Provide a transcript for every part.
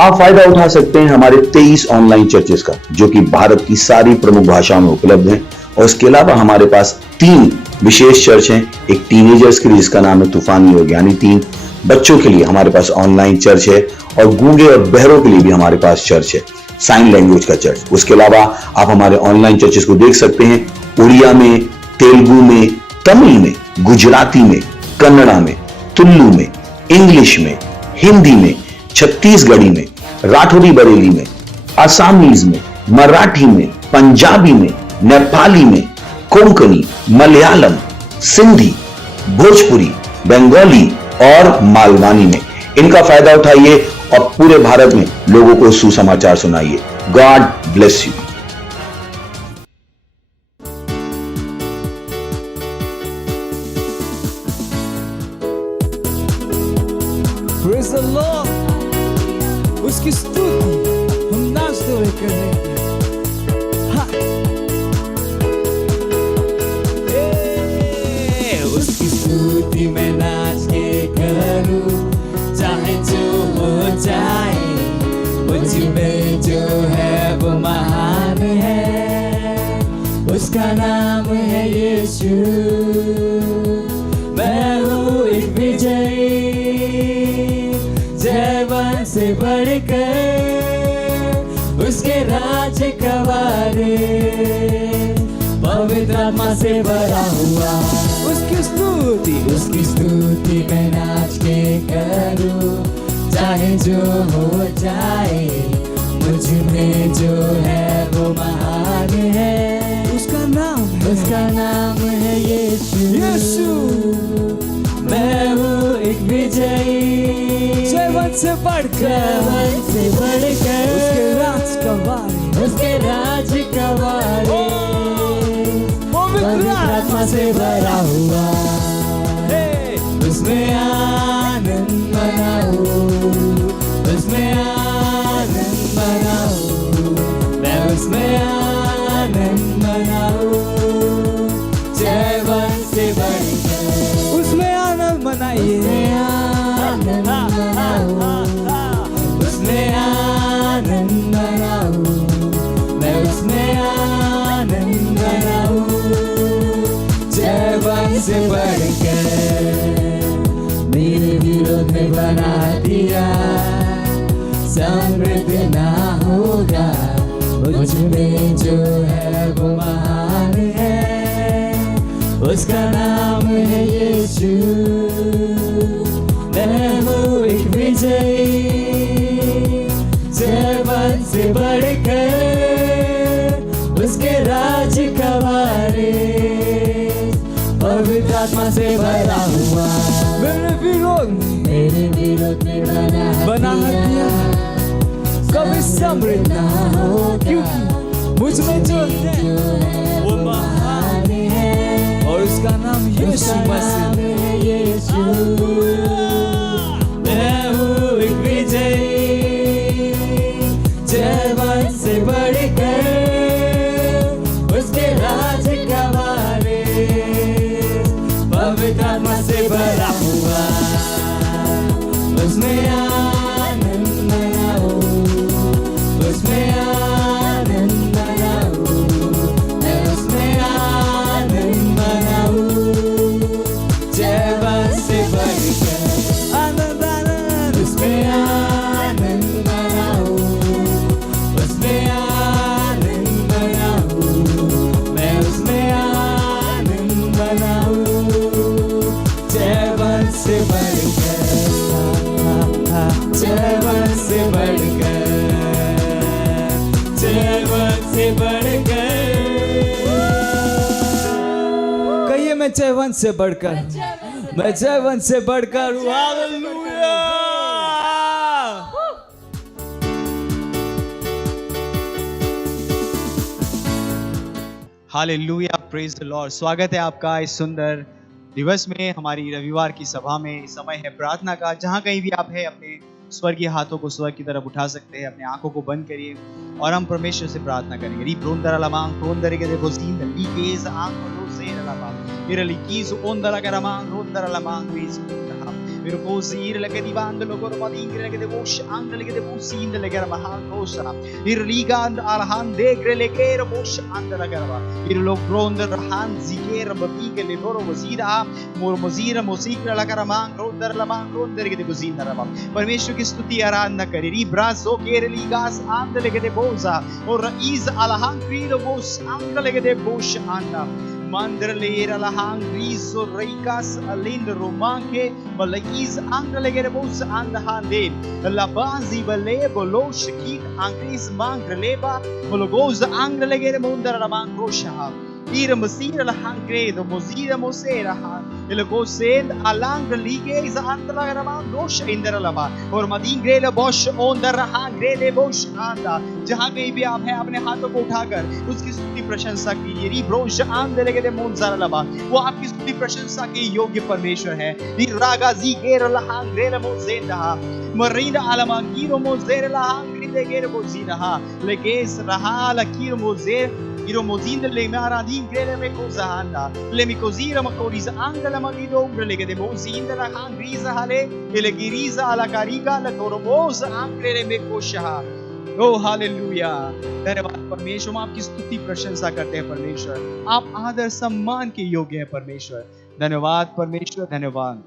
आप फायदा उठा सकते हैं हमारे 23 ऑनलाइन चर्चेस का, जो कि भारत की सारी प्रमुख भाषाओं में उपलब्ध हैं। और इसके अलावा हमारे पास 3 विशेष चर्च हैं। एक टीनेजर्स के लिए जिसका नाम है तूफानी योग यानी 3, बच्चों के लिए हमारे पास ऑनलाइन चर्च है, और गूंगे और बहरों के लिए भी हमारे पास चर्च है, साइन लैंग्वेज का चर्च। उसके अलावा आप हमारे ऑनलाइन चर्चेस को देख सकते हैं उड़िया में, तेलुगु में, तमिल में, गुजराती में, कन्नड़ा में, तुलु में, इंग्लिश में, हिंदी में, छत्तीसगढ़ी में, राठौरी बरेली में, आसामीज में, मराठी में, पंजाबी में, नेपाली में, कोंकणी, मलयालम, सिंधी, भोजपुरी, बंगाली और मालवानी में। इनका फायदा उठाइए और पूरे भारत में लोगों को सुसमाचार सुनाइए। God bless you. Praise the Lord. उसकी स्तुति हम नाचते हुए करेंगे। उसकी स्तुति में नाच के करूं, चाहे जो हो जाए, मुझ में जो है वो महान है। उसका नाम है यीशु। मैं हूँ एक विजयी, जयवन से बढ़कर उसके राज का वारिस, पवित्र आत्मा से भरा हुआ। उसकी स्तुति में नाच के करूं, चाहे जो हो जाए, मुझ में जो है वो महान है। उसका नाम है यीशु। मैं हूँ एक विजयी, जयवन से बढ़कर उसके राज का वारिस, पवित्र आत्मा से भरा हुआ। उसमें आनंद मनाओ, उसमें आनंद मनाओ, मैं उसमें आनंद मनाओ। जयवन से बढ़कर उसमें आनंद मनाइए, आनंद मनाओ, उसमें आनंद मनाओ, मैं उसमें आनंद मनाओ। जयवन से बढ़कर मेरे विरोध में बना दिया, समृद्ध ना होगा, मुझ में जो है वो महान है। उसका नाम है यीशु। मैं हूँ एक विजयी, जयवन से बढ़कर उसके राज का वारिस, पवित्र आत्मा से भरा हुआ। मेरे विरोध में बना दिया, कभी समृद्ध ना हो, क्योंकि मुझ में जो है वो महान है। और उसका नाम यीशु मसीह है। मैं हूँ एक विजयी, जयवन से बढ़कर उसके राज का वारिस, पवित्र आत्मा से भरा हुआ। उसमें आनंद मनाओ, उसमें आनंद मनाओ, मैं उसमें आनंद मनाओ। जयवन से बढ़कर आनंद आनंद, उसमें आनंद मनाओ, उसमें आनंद मनाओ, मैं उसमें आनंद मनाओ। जयवन से बढ़कर, जयवन से बढ़कर, जयवन से बढ़कर। कहिए मैं जयवन से बढ़कर, मैं जयवन से बढ़कर हूँ। Hallelujah. Hallelujah, praise the Lord. स्वागत है आपका इस सुंदर दिवस में, हमारी रविवार की सभा में। समय है प्रार्थना का। जहां कहीं भी आप हैं, अपने स्वर्गीय हाथों को स्वर्ग की तरफ उठा सकते हैं, अपने आंखों को बंद करिए और हम परमेश्वर से प्रार्थना करेंगे। री ब्रोंदरा लमांग ब्रोंदरे के देखो सीन दी केस आंख लो से लमा मेरे लिकीज ओंदरा के लमांग ब्रोंदरा लमांग रीज Mircosir lege di bando logo madingre lege de bosh and lege de busin de lege bahan kosa irligand alhan de grelege bosh and lege ba irlo gronder han ziger batige le loro wazira mor mozira mosikra lege ramang gronder lamang gronder lege de busin raba परमेश्वर की स्तुति आराधना करें री ब्रासो केरलीगास आंद लगे दे बोजा और is अलहां क्रीलो Bose आंद लगे दे बोश आंदा मंदर लेर अलहां ग्रीसो रेकास अलिंद रोमांके बलईज आंद लगे दे बोस आंद हांदे लबाजी बले बोलोश कीट आंग्रीस मांग लेबा बोलोगोज आंद लगे दे मुंदर रमांग रोशा Ir masira la hangredo mozira mosera ha el gosend alang lige is antla raman dosh indra lama और मदींग्रे ले बोश ओंदर हांग्रे ले बोश आंदा जहां कहीं भी आप हैं अपने हाथों को उठाकर उसकी स्तुति प्रशंसा कीजिए री ब्रोश आंदे लगे दे मुंजर लमा वो आपकी स्तुति प्रशंसा के योग्य परमेश्वर है री रागा जी गेर la hangre le mozenda मरीना अलमा कीरो मोजेर la hangre de गेर मोजीना ha लेकेस रहा la कीरो मोजेर Iro mozinda le maradin grele me kozahanda le mi kozira ma koriza angala ma gido umbrele de mozinda la hangriza hale ele giriza ala kariga la koroboza angre me koshaha ओ hallelujah धन्यवाद परमेश्वर हम आपकी स्तुति प्रशंसा करते हैं परमेश्वर आप आदर सम्मान के योग्य हैं परमेश्वर धन्यवाद परमेश्वर धन्यवाद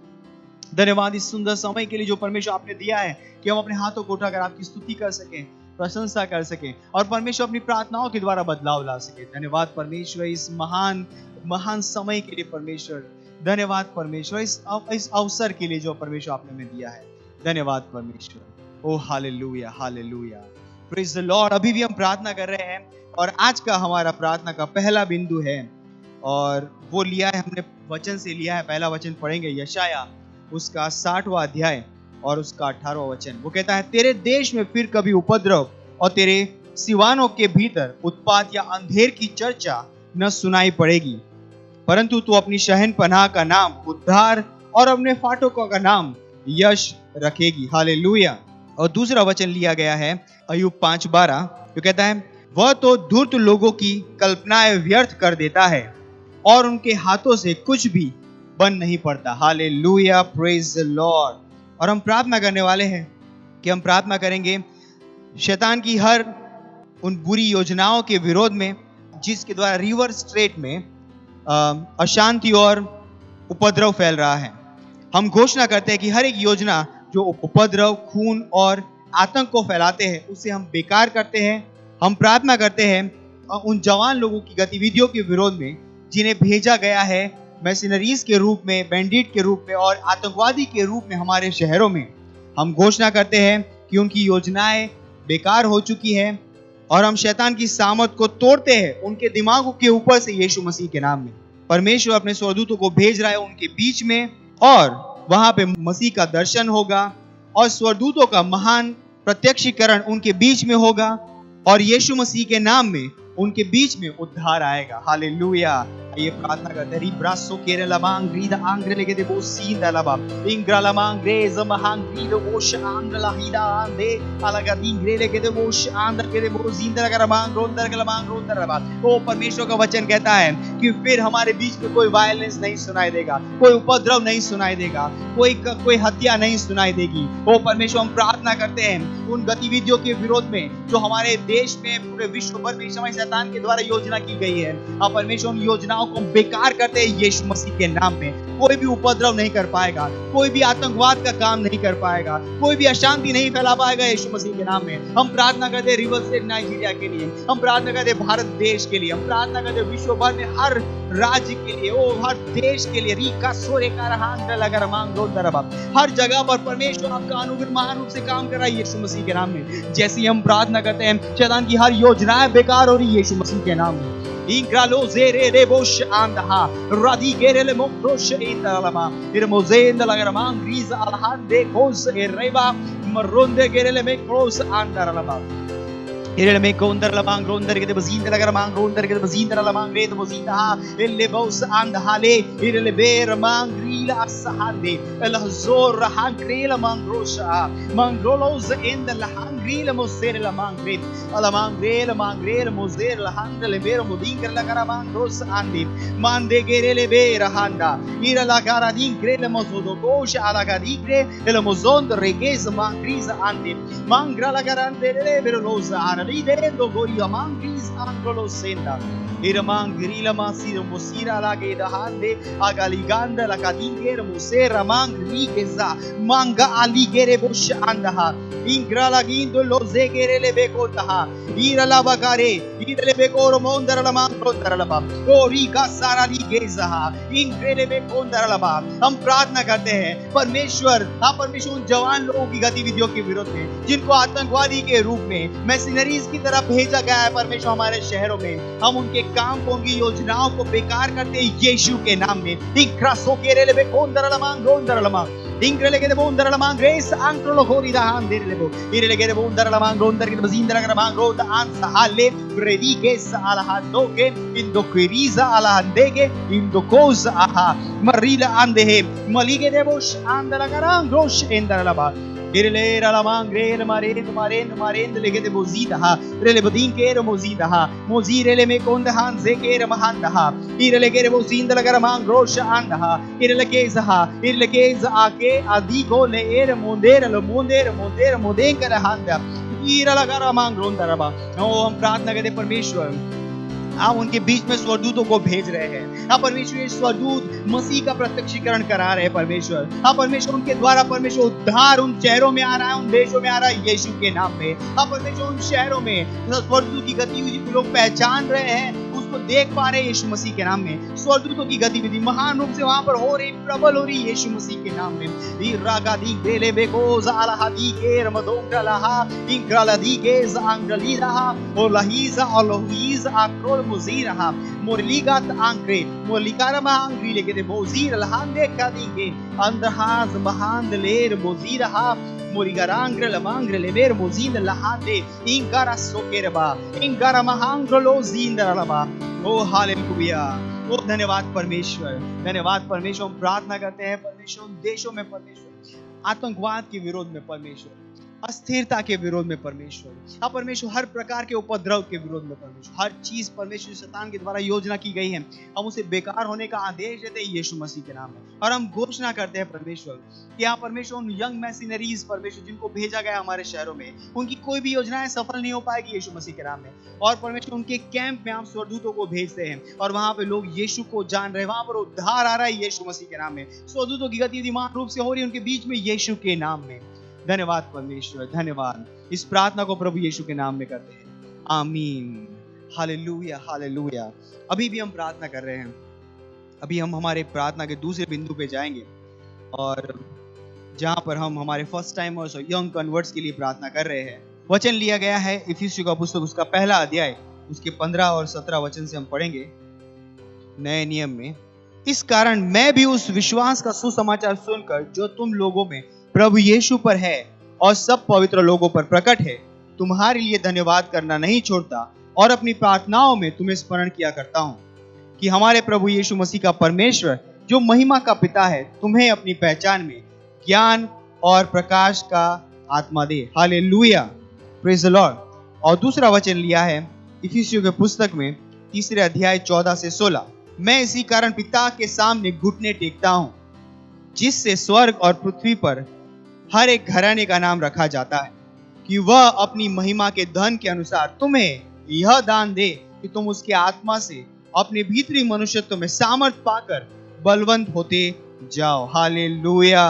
धन्यवाद इस सुंदर समय के लिए जो परमेश्वर आपने दिया है कि हम अपने हाथों को उठाकर आपकी स्तुति कर सकें प्रशंसा कर सके और परमेश्वर अपनी प्रार्थनाओं के द्वारा बदलाव ला सके धन्यवाद परमेश्वर इस महान महान समय के लिए परमेश्वर धन्यवाद परमेश्वर इस अवसर के लिए जो परमेश्वर आपने हमें दिया है धन्यवाद परमेश्वर oh hallelujah hallelujah praise the lord अभी भी हम प्रार्थना कर रहे हैं और आज का हमारा प्रार्थना का पहला बिंदु है और वो लिया है हमने वचन से लिया है पहला वचन पढ़ेंगे यशाया उसका 60वां अध्याय और उसका 18वां वचन वो कहता है तेरे देश में फिर कभी उपद्रव और तेरे सिवानों के भीतर उत्पात या अंधेर की चर्चा न सुनाई पड़ेगी परंतु तू अपनी शहनपनाह का नाम उद्धार और अपने फाटकों का नाम यश रखेगी हालेलुया और दूसरा वचन लिया गया है अय्यूब 5:12 जो कहता है वह तो धूर्त लोगों की कल्पनाएं व्यर्थ कर देता है और उनके हाथों से कुछ भी बन नहीं पड़ता हालेलुया प्रेज द लॉर्ड और हम प्रार्थना करने वाले हैं कि हम प्रार्थना करेंगे शैतान की हर उन बुरी योजनाओं के विरोध में जिसके द्वारा रिवर स्ट्रेट में अशांति और उपद्रव फैल रहा है हम घोषणा करते हैं कि हर एक योजना जो उपद्रव खून और आतंक को फैलाते हैं उसे हम बेकार करते हैं हम प्रार्थना करते हैं उन जवान लोगों की गतिविधियों के विरोध में जिन्हें भेजा गया है मैशनरीज के रूप में बैंडिट के रूप में और आतंकवादी के रूप में हमारे शहरों में हम घोषणा करते हैं कि उनकी योजनाएं बेकार हो चुकी हैं और हम शैतान की सामर्थ को तोड़ते हैं उनके दिमागों के ऊपर से यीशु मसीह के नाम में परमेश्वर अपने स्वर्गदूतों को भेज रहा है उनके बीच में और वहां पे मसीह का दर्शन होगा और स्वर्गदूतों का महान प्रत्यक्षीकरण उनके बीच में होगा और यीशु मसीह के नाम में उनके बीच में उद्धार आएगा हालेलुया ये प्रार्थना करते हैं रिब्रासो केरला मांग्रीदा आंग्रे लेके दे वो सीधा लबा इंग्रा ला मांग्रे जम हांग्रीदो वोश आंग्ला हिदा आंदे अलगा इंग्रे लेके दे वोश आंदर के दे वो जिंदा लगा मांग रोंदर के मांग रोंदर लबा वो परमेश्वर का वचन कहता है कि फिर हमारे बीच में कोई वायलेंस नहीं सुनाई देगा कोई उपद्रव नहीं सुनाई देगा कोई हत्या नहीं सुनाई देगी वो परमेश्वर हम प्रार्थना करते हैं उन गतिविधियों के विरोध में जो हमारे देश में पूरे विश्व भर में समय शैतान के द्वारा योजना की गई है आप परमेश्वर उन योजनाओं को बेकार करते हैं यीशु मसीह के नाम में कोई भी उपद्रव नहीं कर पाएगा कोई भी आतंकवाद का काम नहीं कर पाएगा कोई भी अशांति नहीं फैला पाएगा यीशु मसीह के नाम में हम प्रार्थना करते हैं रिवर स्टेट नाइजीरिया के लिए हम प्रार्थना करते हैं भारत देश के लिए हम प्रार्थना करते हैं विश्व भर में हर राज्य के लिए हर देश के लिए रीका सोरे का रहान लगा मांग दो दरबा हर जगह पर परमेश्वर आपका अनुग्रह महान रूप से काम कर रहा है यीशु मसीह के नाम में जैसे हम प्रार्थना करते हैं शैतान की हर योजनाएं बेकार हो रही है यीशु मसीह के नाम में Ingralo zere de bosh andaha radi gerele mokrosh indalama irmozenda la gramang griza alhande kos ereba maronde gerele mekros andalama Irele me kondar la mangro under ke de bazinda la gara mangro under ke de bazinda la mangre de bazinda ha elle bos and hale irele be ramangri la asahande el hazor hangri la mangrosha mangrolos in the la hangri la moser la mangre la mangre la moser la handle be modinga la gara mangros andi mande gerele be rahanda ira la gara dingre la mozodo kosha ala gadigre el mozond regez mangriza andi mangra la garande le verosa ridendo goria mangris angolo senda iramangri la masira mosira la ge dahande agaliganda la kadingere mosera mangri geza manga aligere bosh andaha ingra la gindo lo zegere le bekotaha ira la bagare ira le bekoro mondara la mangondara la ba ori का सारा लीगेजा इंग्रे ले बेकोंदरा la ba हम प्रार्थना करते हैं परमेश्वर आप परमेश्वर उन जवान लोगों की गतिविधियों के विरुद्ध में जिनको आतंकवादी के रूप में मैशनरीज की तरफ भेजा गया है परमेश्वर हमारे शहरों में हम उनके काम को उनकी योजनाओं को बेकार करते हैं यीशु के नाम में इक्रासो केरे ले कोंदरा लमांग रोंदरा लमांग इंग्रेले के दे बोंदरा लमांग ग्रेस आंक्रो होरी दा हां देरे लेबो इरेले के दे बोंदरा लमांग रोंदर के बजिंदरा के लमांग रोंदा आन सहाले रेडी के साला हादो के इंदो क्विरीजा ala handege indo cosa aha marila andehe malige debosh andala garang rosh endala laba irele la mangre marend lege de bozida ha rele bodin ke ro mozida ha mozire le me konda han ze ke ro mahanda ha irele ke ro bozinda la garamang rosh anda ha irele ke za ake adigo le er mondera moden ka handa irala garamang ronda raba ओ हम प्रार्थना करते परमेश्वर आप उनके बीच में स्वरदूतों को भेज रहे हैं आप परमेश्वर स्वरदूत मसीह का प्रत्यक्षीकरण करा रहे हैं परमेश्वर आप परमेश्वर उनके द्वारा परमेश्वर उद्धार उन शहरों में आ रहा है उन देशों में आ रहा है यीशु के नाम में आप परमेश्वर उन शहरों में स्वरदूत की गतिविधि को लोग पहचान रहे हैं उसको देख पा रहे हैं यीशु मसीह के नाम में स्वरदूतों की गतिविधि महान रूप से वहां पर हो रही प्रबल हो रही यीशु मसीह के नाम में रागादी बेले बेकोज अलहादी के रमदोंगलाहा इंग्रालादी के अंग्रलीहा और लहीजा और लोहीज आक्रोल मुजीरहा मोरलीगात आंक्रे मोरलिकारमा आंग्री लेके दे मोजीर लहांदे कादीगे अंदहाज महांद लेर मोजीरहा मोरिगारांग्रे लमांग्रे लेबेर मोजीद लहांदे इंगारा सोकेरबा इंगारा महांग्रलो जींदरलबा ओ हालेलुया ओ धन्यवाद परमेश्वर हम प्रार्थना करते हैं परमेश्वर उन देशों में परमेश्वर आतंकवाद के विरोध में परमेश्वर अस्थिरता के विरोध में परमेश्वर अब परमेश्वर हर प्रकार के उपद्रव के विरोध में परमेश्वर हर चीज परमेश्वर शैतान के द्वारा योजना की गई है हम उसे बेकार होने का आदेश देते हैं यीशु मसीह के नाम में और हम घोषणा करते हैं परमेश्वर कि आप परमेश्वर उन यंग मैशनरीज परमेश्वर जिनको भेजा गया हमारे शहरों में उनकी कोई भी योजनाएं सफल नहीं हो पाएगी यीशु मसीह के नाम में और परमेश्वर उनके कैंप में आप स्वरदूतों को भेजते हैं और वहां पे लोग यीशु को जान रहे हैं वहां पर उद्धार आ रहा है यीशु मसीह के नाम में स्वरदूतों की गतिविधि महान रूप से हो रही है उनके बीच में यीशु के नाम में धन्यवाद परमेश्वर धन्यवाद इस प्रार्थना को प्रभु यीशु के नाम में करते हैं आमीन हालेलुया हालेलुया अभी भी हम प्रार्थना कर रहे हैं अभी हम हमारे प्रार्थना के दूसरे बिंदु पे जाएंगे और जहां पर हम हमारे फर्स्ट टाइमर्स और यंग कन्वर्ट्स के लिए प्रार्थना कर रहे हैं वचन लिया गया है इफिसियों का पुस्तक उसका पहला अध्याय उसके 15 और 17 वचन से हम पढ़ेंगे नए नियम में इस कारण मैं भी उस विश्वास का सुसमाचार सुनकर जो तुम लोगों में प्रभु यीशु पर है और सब पवित्र लोगों पर प्रकट है तुम्हारे लिए धन्यवाद करना नहीं छोड़ता और अपनी प्रार्थनाओं में तुम्हें स्मरण किया करता हूं कि हमारे प्रभु यीशु मसीह का परमेश्वर जो महिमा का पिता है तुम्हें अपनी पहचान में ज्ञान और प्रकाश का आत्मा दे हालेलुया प्रेज द लॉर्ड और दूसरा वचन लिया है इफिसियों के पुस्तक में 3 अध्याय 14 से 16 मैं इसी कारण पिता के सामने घुटने टेकता हूं जिससे स्वर्ग और पृथ्वी पर हर एक घराने का नाम रखा जाता है कि वह अपनी महिमा के धन के अनुसार तुम्हें यह दान दे कि तुम उसके आत्मा से अपने भीतरी मनुष्यत्व में सामर्थ पाकर बलवंत होते जाओ हालेलुया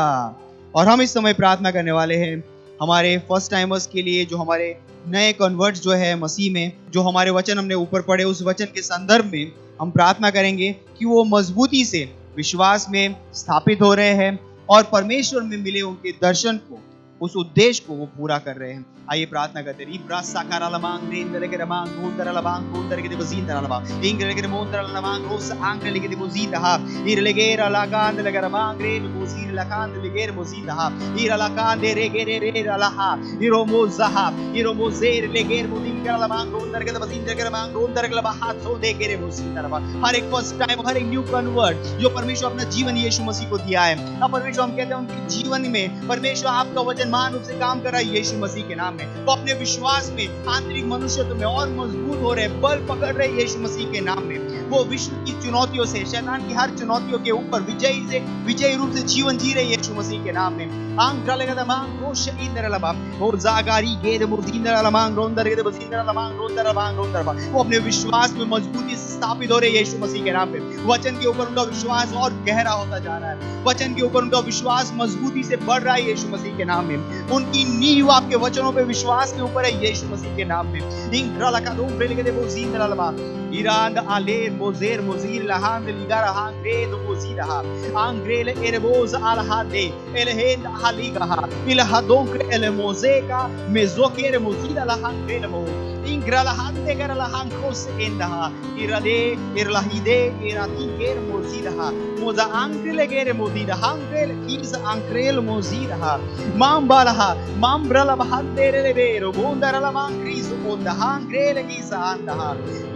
और हम इस समय प्रार्थना करने वाले हैं हमारे फर्स्ट टाइमर्स के लिए जो हमारे नए कन्वर्ट्स जो है मसीह में जो हमारे वचन हमने ऊपर पढ़े उस वचन के संदर्भ में हम प्रार्थना करेंगे कि वो मजबूती से विश्वास में स्थापित हो रहे हैं और परमेश्वर में मिले उनके दर्शन को उस उद्देश्य को वो पूरा कर रहे हैं। आइए प्रार्थना करते हैं। इब्रा साकारा लमांग रेंदर के रमांग गोंदर लमांग गोंदर के बजींदर लमांग इंगर के मोंदर लमांग रोस आंकर लेके बजींद हा ईर लेगेर लाकांद लगे रमांग रे मोजीर लाकांद लेगेर मोजींद हा ईर लाकांद रे गेरे रे लहा ईरो मोज़हा ईरो मोजेर लेगेर मोदीन के लमांग गोंदर के बजींदर के रमांग गोंदर के लबा हाथ सो दे गेरे मोजींदर लमांग। हर एक फर्स्ट टाइम, हर एक न्यू कन्वर्ट जो परमेश्वर अपना जीवन यीशु मसीह को दिया है, अब परमेश्वर हम कहते हैं उनके जीवन में परमेश्वर आपका वचन मान रूप से काम कर रहा है यीशु मसीह के नाम में। वो अपने विश्वास में, आंतरिक मनुष्यत्व में और मजबूत हो रहे, बल पकड़ रहे यीशु मसीह के नाम में। वो विश्व की चुनौतियों से, शैतान की हर चुनौतियों के ऊपर विजयी रूप से जीवन जी रहे यीशु मसीह के नाम में। आंग डालेगा मांग रोश इंदर लबा और जागारी गेद मुर्दिंदर लमांग रोंदर गेद बजिंदर लमांग रोंदर लमांग रोंदर बा। वो अपने विश्वास में मजबूती से स्थापित हो रहे यीशु मसीह के नाम पे। वचन के ऊपर उनका विश्वास और गहरा होता जा रहा है, वचन के ऊपर उनका विश्वास मजबूती से बढ़ रहा है यीशु मसीह के नाम में। उनकी नींव आपके वचनों पे विश्वास के ऊपर है यीशु मसीह के नाम में। इंग्रा लका दो ब्रेल के वो जिंदा लबा इरांद आलेर मोजेर मोजीर लहांद लिगार हांग्रेद मोजीरहा आंग्रेल एरबोज अलहादे एलहेंद हालिगाहा इलहादोंक्र एलमोजेका मेजोकेर मोजीर लहांग्रेल मो इंग्रा लहांदे कर लहांकोस एंदहा इरादे इरलाहिदे इरातिंगेर मोजीरहा मोजा आंग्रेल गेर मोजीर हांग्रेल इज आंग्रेल मोजीरहा मामबालहा मामब्रल बहादेर बेरो बोंदरला मांग्रीज ओंदा हांग्रेल गिज आंदहा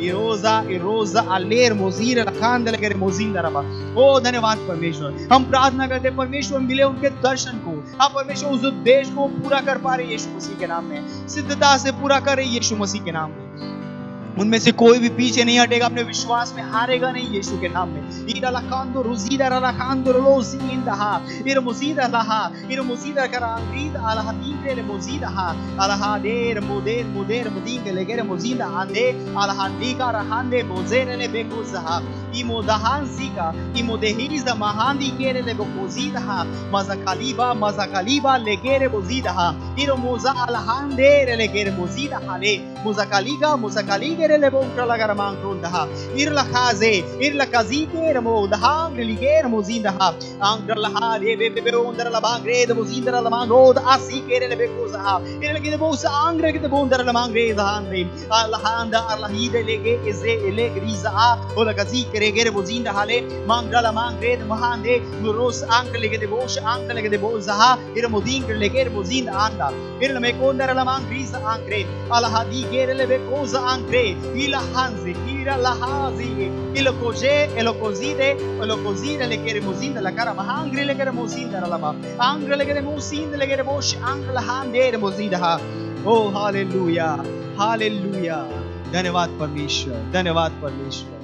इरोजा अलेर मोजीर लखांदल के मोजीर रबा। ओ धन्यवाद परमेश्वर, हम प्रार्थना करते हैं परमेश्वर मिले उनके दर्शन को। आप परमेश्वर उस उद्देश्य को पूरा कर पा रहे यीशु मसीह के नाम में, सिद्धता से पूरा कर रहे यीशु मसीह के नाम में। उनमें से कोई भी पीछे नहीं हटेगा, अपने विश्वास में हारेगा नहीं यीशु के नाम में। ईरा लखांदो रुजीदा लखांदो लोजींदहा इर मुजीदा लहा इर मुजीदा करांगीद अलहदीन ले मुजीदहा अलहादेर मुदेर मुदेर मुदीन ले गेर मुजीदा आंदे अलहदीका रहंदे मोजेर ले बेकुजहा इमोदहान सीका इमोदेहिज महांदी केरे ले बेकुजीदहा मज़ाकालीबा ले गेर मुजीदहा इर मोजा अलहांदेर ले गेर मुजीदहा ले मुज़ाकाली ले बोंक्रा लगा रमांग रोंदहा इरला खाजे इरला काजी के रमो दहांग लिगेर मोजिंदहा आंग्र लहा रे बे बे ओंदर लबांग रे द मोजिंदर लमांग रोद आसी के रे बेकोजहा इरला के बोस आंग्र के बोंदर लमांग रे दहान रे अलहांदा अलहीद लेगे इजे ले ग्रीजा ओला काजी के रे गेर मोजिंदहा ले मांग्रा लमांग रे महान दे रोस आंग्र लेगे दे बोस आंग्र लेगे दे बोजहा इर मोदिंग लेगे मोजिंद आंदा इरला में कोंदर लमांग ग्रीजा आंग्रे अलहादी के रे बेकोज Angre ilahanzi ira lahazi ilokoje elokozide le kere mozinda la cara mahangre le kere mozinda la ba angre le kere mozinda le kere bosh angre la hande le mozinda ha। ओ हालेलुया हालेलुया, धन्यवाद परमेश्वर, धन्यवाद परमेश्वर,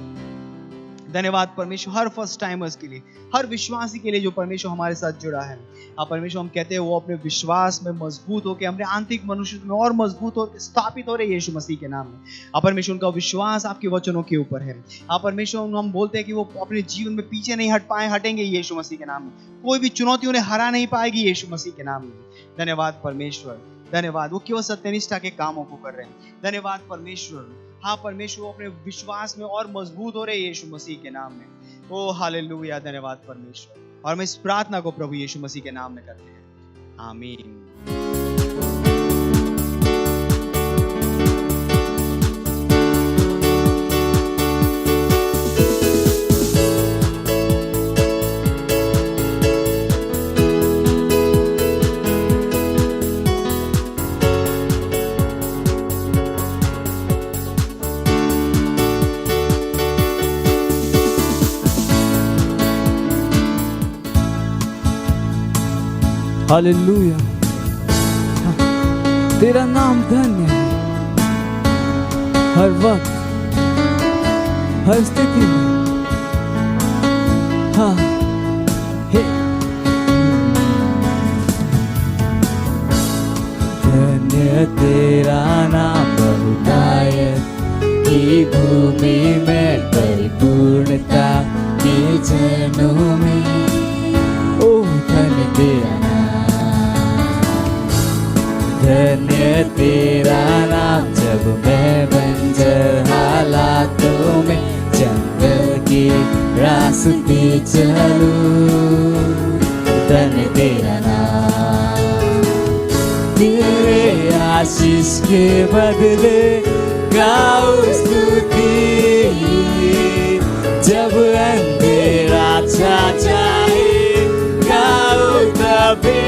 धन्यवाद परमेश्वर हर first timers के लिए, हर विश्वासी के लिए जो परमेश्वर हमारे साथ जुड़ा है। आप परमेश्वर हम कहते हैं वो अपने विश्वास में मजबूत होकर, अपने आंतरिक मनुष्य में और मजबूत होकर स्थापित हो रहे यीशु मसीह के नाम में। आप परमेश्वर उनका विश्वास आपके वचनों के ऊपर है। आप परमेश्वर हम बोलते हैं कि वो अपने जीवन में पीछे नहीं हटेंगे यीशु मसीह के नाम में। कोई भी चुनौती उन्हें हरा नहीं पाएगी यीशु मसीह के नाम में। धन्यवाद परमेश्वर, धन्यवाद। वो केवल सत्यनिष्ठा के कामों को कर रहे हैं। धन्यवाद परमेश्वर। हाँ परमेश्वर अपने विश्वास में और मजबूत हो रहे यीशु मसीह के नाम में। ओ हालेलुया, धन्यवाद परमेश्वर। और मैं इस प्रार्थना को प्रभु यीशु मसीह के नाम में करते हैं, आमीन। हालेलुया, तेरा नाम धन्य है हर वक्त हर स्थिति में। हाँ हे धन्य तेरा नाम बहुतायत की भूमि में परिपूर्णता के जनों में। ओ धन्य तेरा धन्य तेरा नाम जब मैं बंजर हालातों में जंगल के रास्ते चलूं। धन्य तेरा नाम आशीष के बदले गाओ स्तुति, जब अंधेरा छा जाए गाओ तभी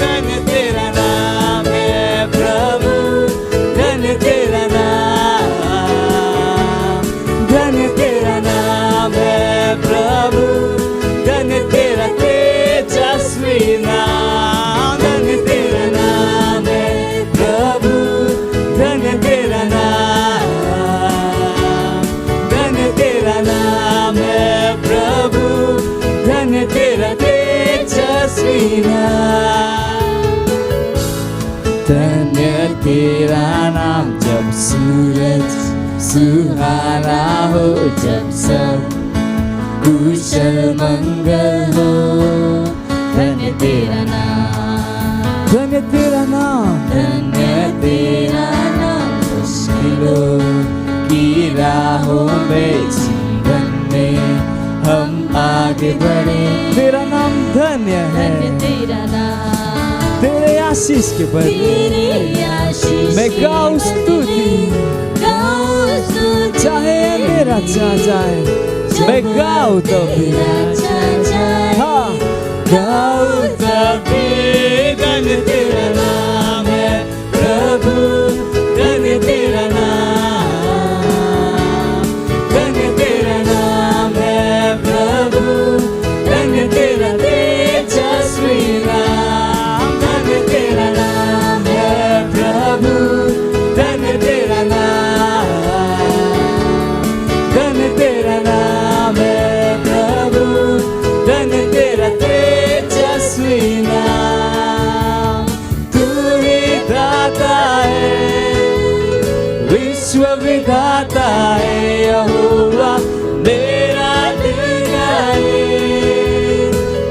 धन तेरा नाम है प्रभु, धन तेरा नाम, धन तेरा नाम है प्रभु, धन तेरा तेजस्वी नाम, धन तेरा नाम है प्रभु, धन तेरा नाम, धन तेरा नाम है प्रभु, धन तेरा तेजस्वी नाम, धन्य तेरा नाम जब सूरज सुहाना हो, जब सब कुशल मंगल हो, धन्य तेरा नाम, धन्य तेरा नाम, धन्य तेरा नाम, मुश्किलों की राहों में जीवन में हम आगे बढ़े, तेरा नाम धन्य है, तेरा नाम, तेरे आशीष के बदले तेरे आशीष मैं गाऊं स्तुति, चाहे अंधेरा छा जाए मैं गाऊं तभी, हाँ गाऊं तभी, धन तेरा नाम है प्रभु, धन तेरा नाम, धन तेरा नाम है प्रभु, धन तेरा तेजस्वी नाम, धन तेरा नाम है प्रभु, धन तेरा नाम, धन तेरा नाम है प्रभु, धन तेरा तेजस्वी नाम, तू ही दाता है, विश्व विधाता है यहोवा मेरा दिल गाए,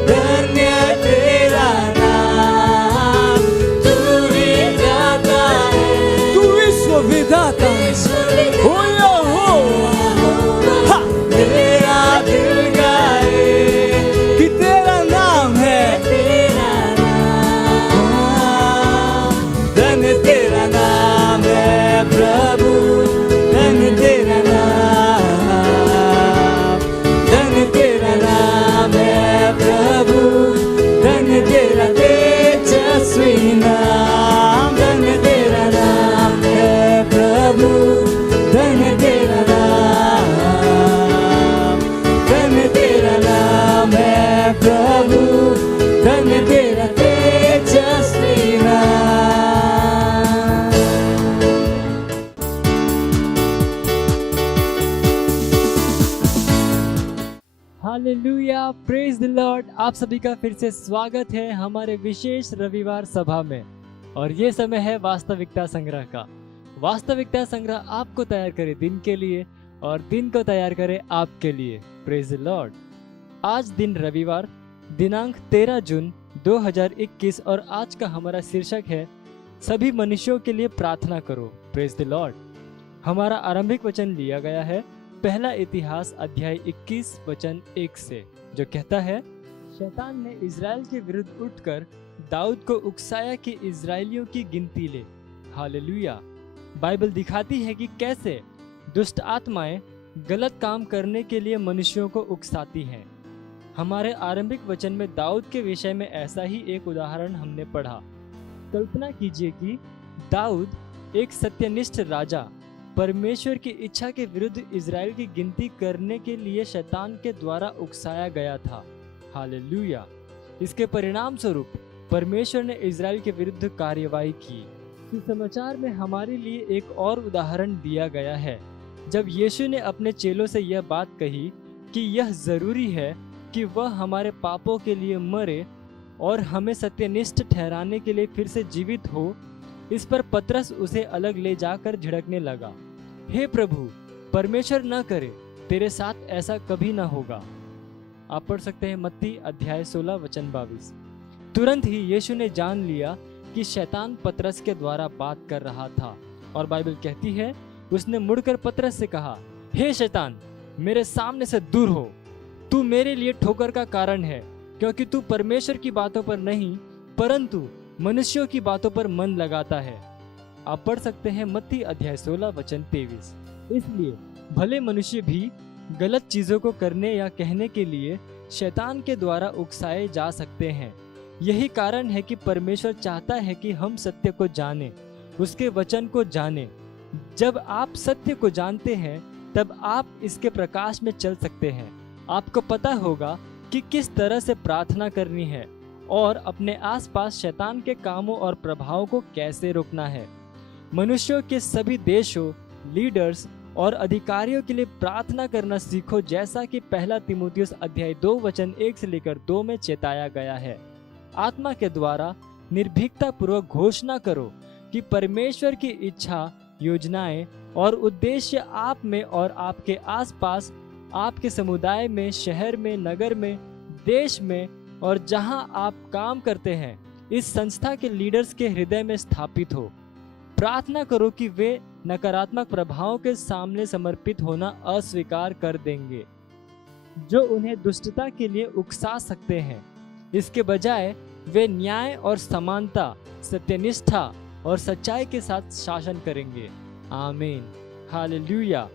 धन्य तेरा नाम, तू ही दाता है, तू विश्व विधाता है, ओ यहोवा हा, तेरा दिल गाए कि तेरा नाम है, तेरा नाम, धन तेरा नाम है प्रभु, धन तेरा नाम, धन तेरा नाम है प्रभु, धन तेरा तेजस्वी नाम, धन तेरा नाम है प्रभु, धन तेरा नाम, धन तेरा नाम है प्रभु, धन तेरा तेजस्वी नाम। Hallelujah, praise the Lord. आप सभी का फिर से स्वागत है हमारे विशेष रविवार सभा में। और ये समय है वास्तविकता संग्रह का। वास्तविकता संग्रह आपको तैयार करे दिन के लिए और दिन को तैयार करे आपके लिए। Praise the Lord. आज दिन रविवार दिनांक 13 जून 2021 और आज का हमारा शीर्षक है सभी मनुष्यों के लिए प्रार्थना करो। Praise the Lord. हमारा आरंभिक वचन लिया गया है पहला इतिहास अध्याय 21 वचन 1 से, जो कहता है, शैतान ने इजराइल के विरुद्ध उठकर दाऊद को उकसाया कि इजराइलियों की गिनती ले। हालेलुया। बाइबल दिखाती है कि कैसे दुष्ट आत्माएं गलत काम करने के लिए मनुष्यों को उकसाती हैं। हमारे आरंभिक वचन में दाऊद के विषय में ऐसा ही एक उदाहरण हमने पढ़ा। कल्पना कीजिए कि दाऊद एक सत्यनिष्ठ राजा परमेश्वर की इच्छा के विरुद्ध इजराइल की गिनती करने के लिए शैतान के द्वारा उकसाया गया था। हालेलुया। इसके परिणाम स्वरूप परमेश्वर ने इजराइल के विरुद्ध कार्यवाही की। सुसमाचार में हमारे लिए एक और उदाहरण दिया गया है, जब यीशु ने अपने चेलों से यह बात कही कि यह जरूरी है कि वह हमारे पापों के लिए मरे और हमें सत्यनिष्ठ ठहराने के लिए फिर से जीवित हो। इस पर पतरस उसे अलग ले जाकर झिड़कने लगा, हे प्रभु, परमेश्वर न करे, तेरे साथ ऐसा कभी न होगा। आप पढ़ सकते हैं मत्ती अध्याय 16 वचन 22। तुरंत ही यीशु ने जान लिया कि शैतान पतरस के द्वारा बात कर रहा था, और बाइबल कहती है उसने मुड़कर पतरस से कहा, हे शैतान, मेरे सामने से दूर हो, तू मेरे लिए ठोकर का कारण है, क्योंकि तू परमेश्वर की बातों पर नहीं परंतु मनुष्यों की बातों पर मन लगाता है। आप पढ़ सकते हैं मत्ती अध्याय 16 वचन 23। इसलिए भले मनुष्य भी गलत चीजों को करने या कहने के लिए शैतान के द्वारा उकसाए जा सकते हैं। यही कारण है कि परमेश्वर चाहता है कि हम सत्य को जानें, उसके वचन को जानें। जब आप सत्य को जानते हैं तब आप इसके प्रकाश में चल सकते हैं। आपको पता होगा कि किस तरह से प्रार्थना करनी है और अपने आसपास शैतान के कामों और प्रभावों को कैसे रोकना है। मनुष्यों के सभी देशों, लीडर्स और अधिकारियों के लिए प्रार्थना करना सीखो, जैसा कि पहला तीमुथियुस अध्याय 2 वचन 1 से लेकर 2 में चेताया गया है। आत्मा के द्वारा निर्भीकता पूर्वक घोषणा करो कि परमेश्वर की इच्छा, योजनाएं और उद्देश्य आप में और आपके आसपास, आपके समुदाय में, शहर में, नगर में, देश में और जहां आप काम करते हैं, इस संस्था के लीडर्स के हृदय में स्थापित हो। प्रार्थना करो कि वे नकारात्मक प्रभावों के सामने समर्पित होना अस्वीकार कर देंगे जो उन्हें दुष्टता के लिए उकसा सकते हैं। इसके बजाय वे न्याय और समानता, सत्यनिष्ठा और सच्चाई के साथ शासन करेंगे। आमीन, हालेलुया।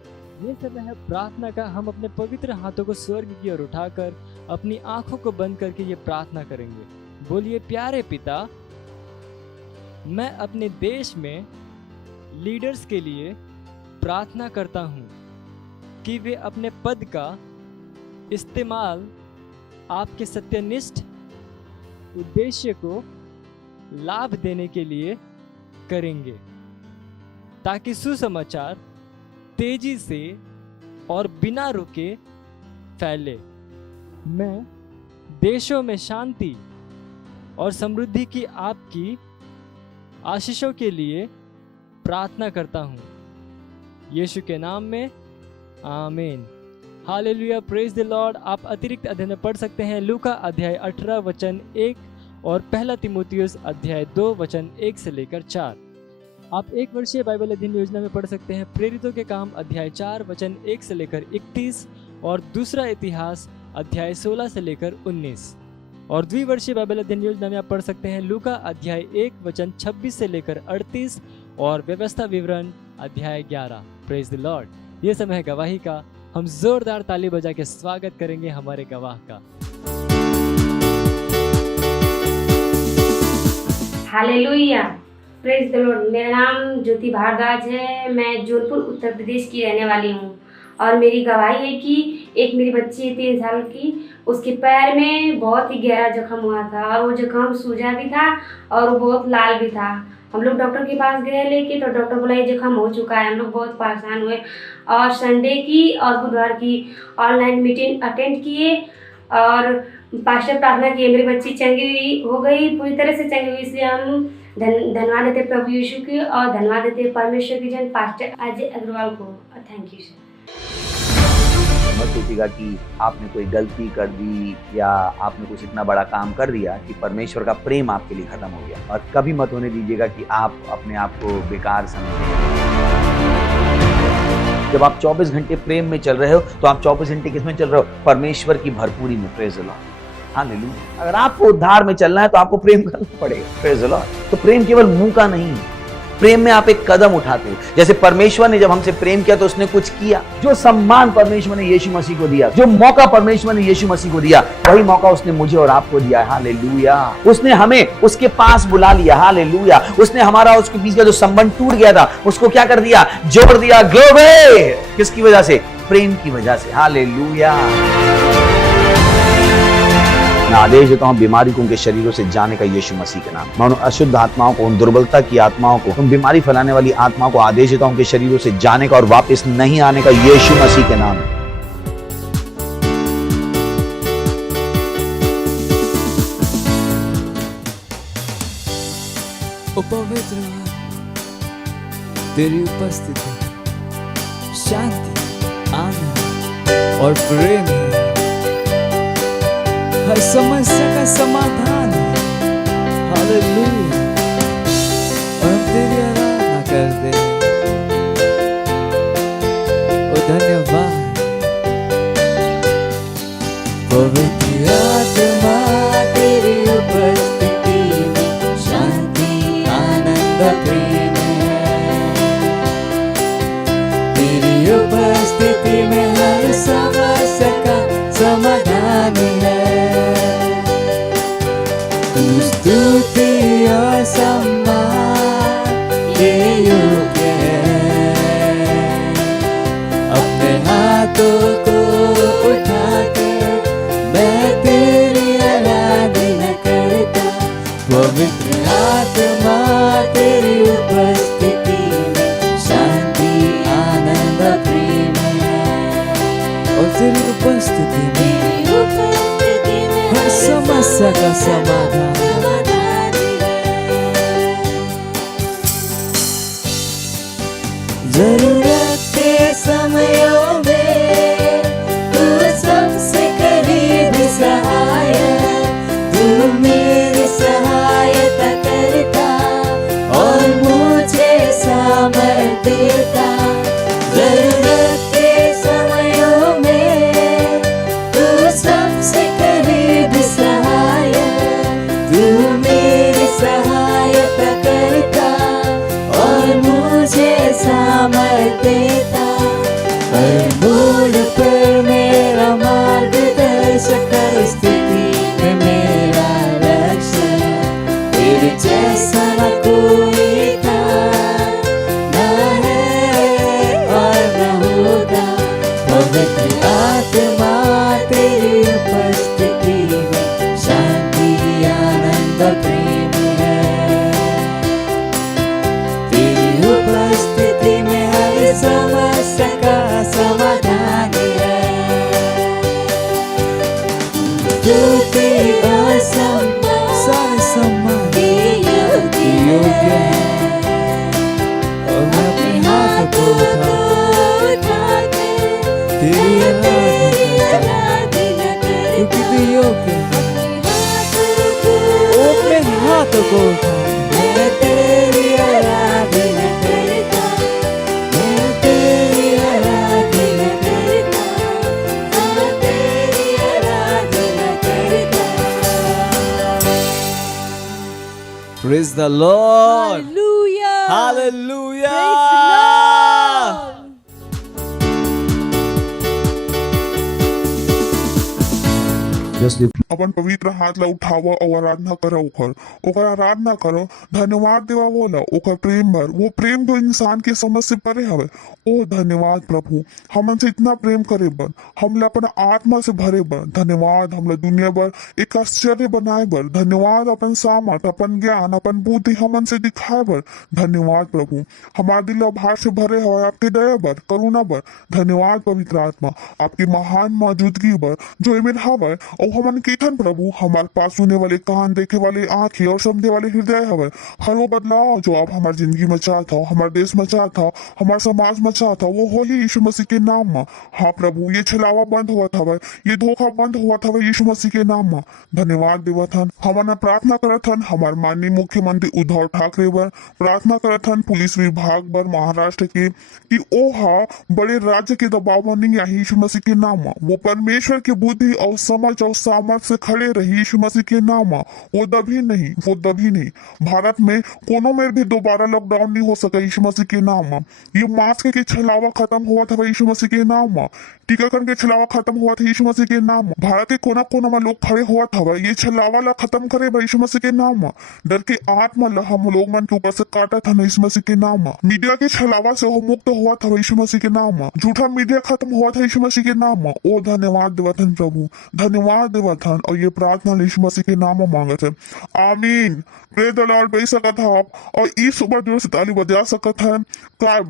ये समय है प्रार्थना का। हम अपने पवित्र हाथों को स्वर्ग की ओर उठाकर अपनी आंखों को बंद करके ये प्रार्थना करेंगे। बोलिए, प्यारे पिता, मैं अपने देश में लीडर्स के लिए प्रार्थना करता हूँ कि वे अपने पद का इस्तेमाल आपके सत्यनिष्ठ उद्देश्य को लाभ देने के लिए करेंगे, ताकि सुसमाचार तेजी से और बिना रुके फैले। मैं देशों में शांति और समृद्धि की आपकी आशीषों के लिए प्रार्थना करता हूँ, यीशु के नाम में, आमीन, हालेलुया, प्रेज द लॉर्ड। आप अतिरिक्त अध्ययन में पढ़ सकते हैं लूका अध्याय 18 वचन 1 और पहला तीमुथियुस अध्याय 2 वचन 1 से लेकर 4। आप एक वर्षीय बाइबल अध्ययन योजना में पढ़ सकते हैं प्रेरितों के काम अध्याय 4 वचन 1 से लेकर 31 और दूसरा इतिहास अध्याय 16 से लेकर 19। और द्विवर्षीय बाइबल अध्ययन योजना में आप पढ़ सकते हैं लूका अध्याय 1 वचन 26 से लेकर 38 और व्यवस्था विवरण अध्याय 11। Praise the Lord. ये समय है गवाही का। हम जोरदार ताली बजा के स्वागत करेंगे हमारे गवाह का। Hallelujah, praise the Lord. मेरा नाम ज्योति भारद्वाज है। मैं जौनपुर उत्तर प्रदेश की रहने वाली हूँ और मेरी गवाही है कि एक मेरी बच्ची है 3 साल की, उसके पैर में बहुत ही गहरा जख्म हुआ था और वो जख्म सूजा भी था और वो बहुत लाल भी था। हम लोग डॉक्टर के पास गए लेके, तो डॉक्टर बोला ये जख्म हो चुका है। हम लोग बहुत परेशान हुए और संडे की और बुधवार की ऑनलाइन मीटिंग अटेंड किए और पास्टर प्रार्थना किए। मेरी बच्ची चंगी हो गई, पूरी तरह से चंगी हुई। इसलिए हम धन्यवाद देते प्रभु यीशु की और धन्यवाद देते परमेश्वर की जन पास्टर अजय अग्रवाल को। Thank you sir. मत सोचिएगा कि आपने कोई गलती कर दी या आपने कुछ इतना बड़ा काम कर दिया कि परमेश्वर का प्रेम आपके लिए खत्म हो गया। और कभी मत होने दीजिएगा कि आप अपने आप को बेकार समझें। जब आप 24 घंटे प्रेम में चल रहे हो तो आप 24 घंटे किसमें चल रहे हो? परमेश्वर की भरपूरी में। Praise the lord, hallelujah. अगर आपको उद्धार में चलना है तो आपको प्रेम करना पड़ेगा। Praise the Lord. तो प्रेम केवल मुंह का नहीं है, प्रेम में आप एक कदम उठाते हो। जैसे परमेश्वर ने जब हमसे प्रेम किया तो उसने कुछ किया। जो सम्मान परमेश्वर ने यीशु मसीह को दिया, जो मौका परमेश्वर ने यीशु मसीह को दिया, वही मौका उसने मुझे और आपको दिया है। हालेलुया। उसने हमें उसके पास बुला लिया। हालेलुया। उसने हमारा उसके बीच का जो संबंध टूट गया था उसको क्या कर दिया? जोड़ दिया। ग्लोरी। किसकी वजह से? प्रेम की वजह से। हालेलुया। मैं आदेश देता हूं बीमारी को उनके शरीरों से जाने का यीशु मसीह के नाम। मैं उन अशुद्ध आत्माओं को, उन दुर्बलता की आत्माओं को, उन बीमारी फैलाने वाली आत्माओं को आदेश देता हूं उनके शरीरों से जाने का और वापस नहीं आने का यीशु मसीह के नाम। ओ पवित्र तेरी उपस्थिति, शांति, आनंद और प्रेम है। हर समस्या का समाधान है। हालेलुया। और हम तेरी आराधना करते हैं। ओ धन्यवाद। पवित्र आत्मा तेरी उपस्थिति में शांति, आनंद, प्रेम है। स्तुति और सम्मान के योग्य है। अपने हाथों को उठा के मैं तेरी आराधना करता, पवित्र आत्मा तेरी उपस्थिति में शांति आनंद प्रेम है। और तेरी उपस्थिति में हर समस्या का समाधान जरूरत के समयों में तू सबसे करीब सहायक, तू मेरी सहायता करता और मुझे सामर्थ देता। जरूरत के समयों में तू सबसे करीब सहायक, तू मेरी सहायता करता और मुझे सामर्थ देता। हर मोड़ पर मेरा मार्गदर्शक, हर स्थिति में मेरा रक्षक, तेरे जैसा न कोई था, न है और न होगा। पवित्र आत्मा तेरी उपस्थिति में शांति आनंद प्रेम है। तेरी उपस्थिति में हर समस्या का समाधान है। स्तुति और सम्मान, सारे सम्मान के योग्य है। और मैं अपने हाथ को उठा के तेरी आराधना करता, क्योंकि तू योग्य है। अपने हाथ को उठा मैं तेरी आराधना करता, मैं तेरी आराधना करता, मैं तेरी आराधना करता। Praise the Lord. Hallelujah. Hallelujah. Praise the Lord. अपन पवित्र हाथ ला उठावा और आराधना करो ओकर आराधना करो, धन्यवाद देवा बोला ओकर प्रेम भर, वो प्रेम जो इंसान के समझ से परे हवे। ओ धन्यवाद प्रभु, हमन से इतना प्रेम करे बर, हमला अपना आत्मा से भरे बर धन्यवाद, हमला दुनिया भर एक आश्चर्य बनाए बर धन्यवाद, अपन सामर्थ अपन ज्ञान अपन बुद्धि हमन से दिखाए बर धन्यवाद प्रभु। हमारे दिल आभार से भरे हवे आपके दया बर करुणा बर धन्यवाद। पवित्र आत्मा आपकी महान मौजूदगी बर जो इमें हवे और हमन के ठन प्रभु हमारे पास सुने वाले कान देखे वाले आंखें और समझे वाले हृदय हवे। हर वो बदलाव जो आप हमारी जिंदगी में चाहता हो, हमारे देश में चाहता हो, हमारे समाज में चाहता हो, वो हो ही यीशु मसीह के नाम में। हाँ प्रभु, ये छलावा बंद हुआ था, ये धोखा बंद हुआ था यीशु मसीह के नाम में। धन्यवाद देवत हन। हमने प्रार्थना करत हन हमारे माननीय मुख्यमंत्री उद्धव ठाकरे बर, प्रार्थना करत हन पुलिस विभाग बर महाराष्ट्र के कि ओहा बड़े राज्य के दबाव में नहीं आई यीशु मसीह के नाम में। वो परमेश्वर की बुद्धि और समझ और सामर्थ से खड़े रही यीशु मसीह के नाम में। वो दबी नहीं। भारत में कोनो में भी दोबारा लॉकडाउन नहीं हो सका यीशु मसीह के नाम में। ये मास्क के छलावा खत्म हुआ था यीशु मसीह के नाम में। टीकाकरण के छलावा खत्म हुआ था यीशु मसीह के नाम में। भारत के कोना कोना में लोग खड़े हुआ था ये छलावा ला खत्म करे यीशु मसीह के नाम में। डर के आत्मा ला हम लोग मन के ऊपर से काटा था यीशु मसीह के नाम में। मीडिया के छलावा से वो मुक्त हुआ था यीशु मसीह के नाम में। झूठा मीडिया खत्म हुआ था यीशु मसीह के नाम में। ओ धन्यवाद देवथन प्रभु, धन्यवाद देवथन। और ये प्रार्थना यीशु मसीह के नाम में मांगत है, आमीन। प्रेज द लॉर्ड बेच सकत है आप और इस सुबह जोर से ताली बजा सकत है। काय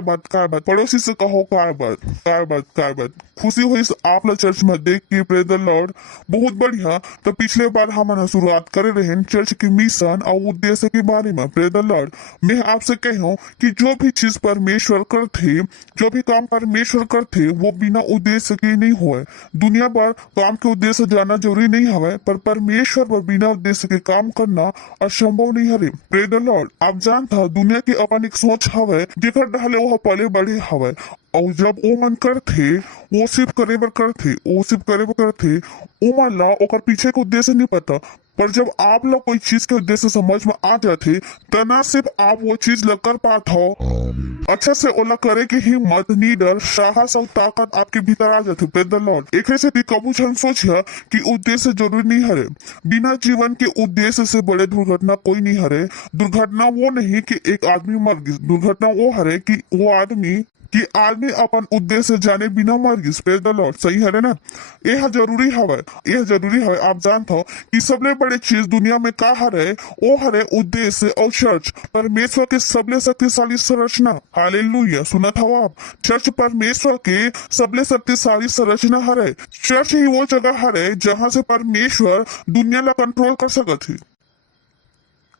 बात पड़ोसी से कहो काय बात खुशी हुई आप लोग चर्च में देख के। प्रेज द लॉर्ड बहुत बढ़िया। तो पिछले बार हमने शुरुआत करे रहे चर्च के मिशन और उद्देश्य के बारे में। प्रेज द लॉर्ड, मैं आपसे कहूँ कि जो भी चीज परमेश्वर करते, जो भी काम परमेश्वर करते वो बिना उद्देश्य के नहीं हुए। दुनिया पर काम के उद्देश्य जाना जरूरी नहीं हवे, पर परमेश्वर पर बिना उद्देश्य के काम करना असंभव नहीं हरे। प्रेज द लॉर्ड, आप जानता दुनिया की अपन एक सोच हवे जेकर डहले वो पले बड़े हवे और जब वो मन करते वो सिर्फ करे बर करते, वो मन ला ओकर पीछे के उद्देश्य नहीं पता। पर जब आप लोग कोई चीज के उद्देश्य समझ में आ जाते तो न सिर्फ आप वो चीज लग कर पाते हो, अच्छा से ओला करे की हिम्मत, नीडर, साहस और ताकत आपके भीतर आ जाते। Praise the Lord. एक से कबू छन सोचिया कि उद्देश्य जरूरी नहीं हरे। बिना जीवन के उद्देश्य से बड़े दुर्घटना कोई नहीं हरे। दुर्घटना वो नहीं कि एक आदमी मर गया, दुर्घटना वो हरे कि वो आदमी अपन उद्देश्य जाने बिना मर गई। Praise the Lord. सही है ना? यह जरूरी हवे। आप जानते हो कि सबले बड़े चीज दुनिया में का हरे, वो हरे उद्देश्य और चर्च, परमेश्वर के सबले शक्तिशाली संरचना। हालेलुया। सुनत हो आप? चर्च परमेश्वर के सबले शक्तिशाली संरचना हरे। चर्च ही वो जगह हरे जहाँ से परमेश्वर दुनिया ला कंट्रोल कर सकत है।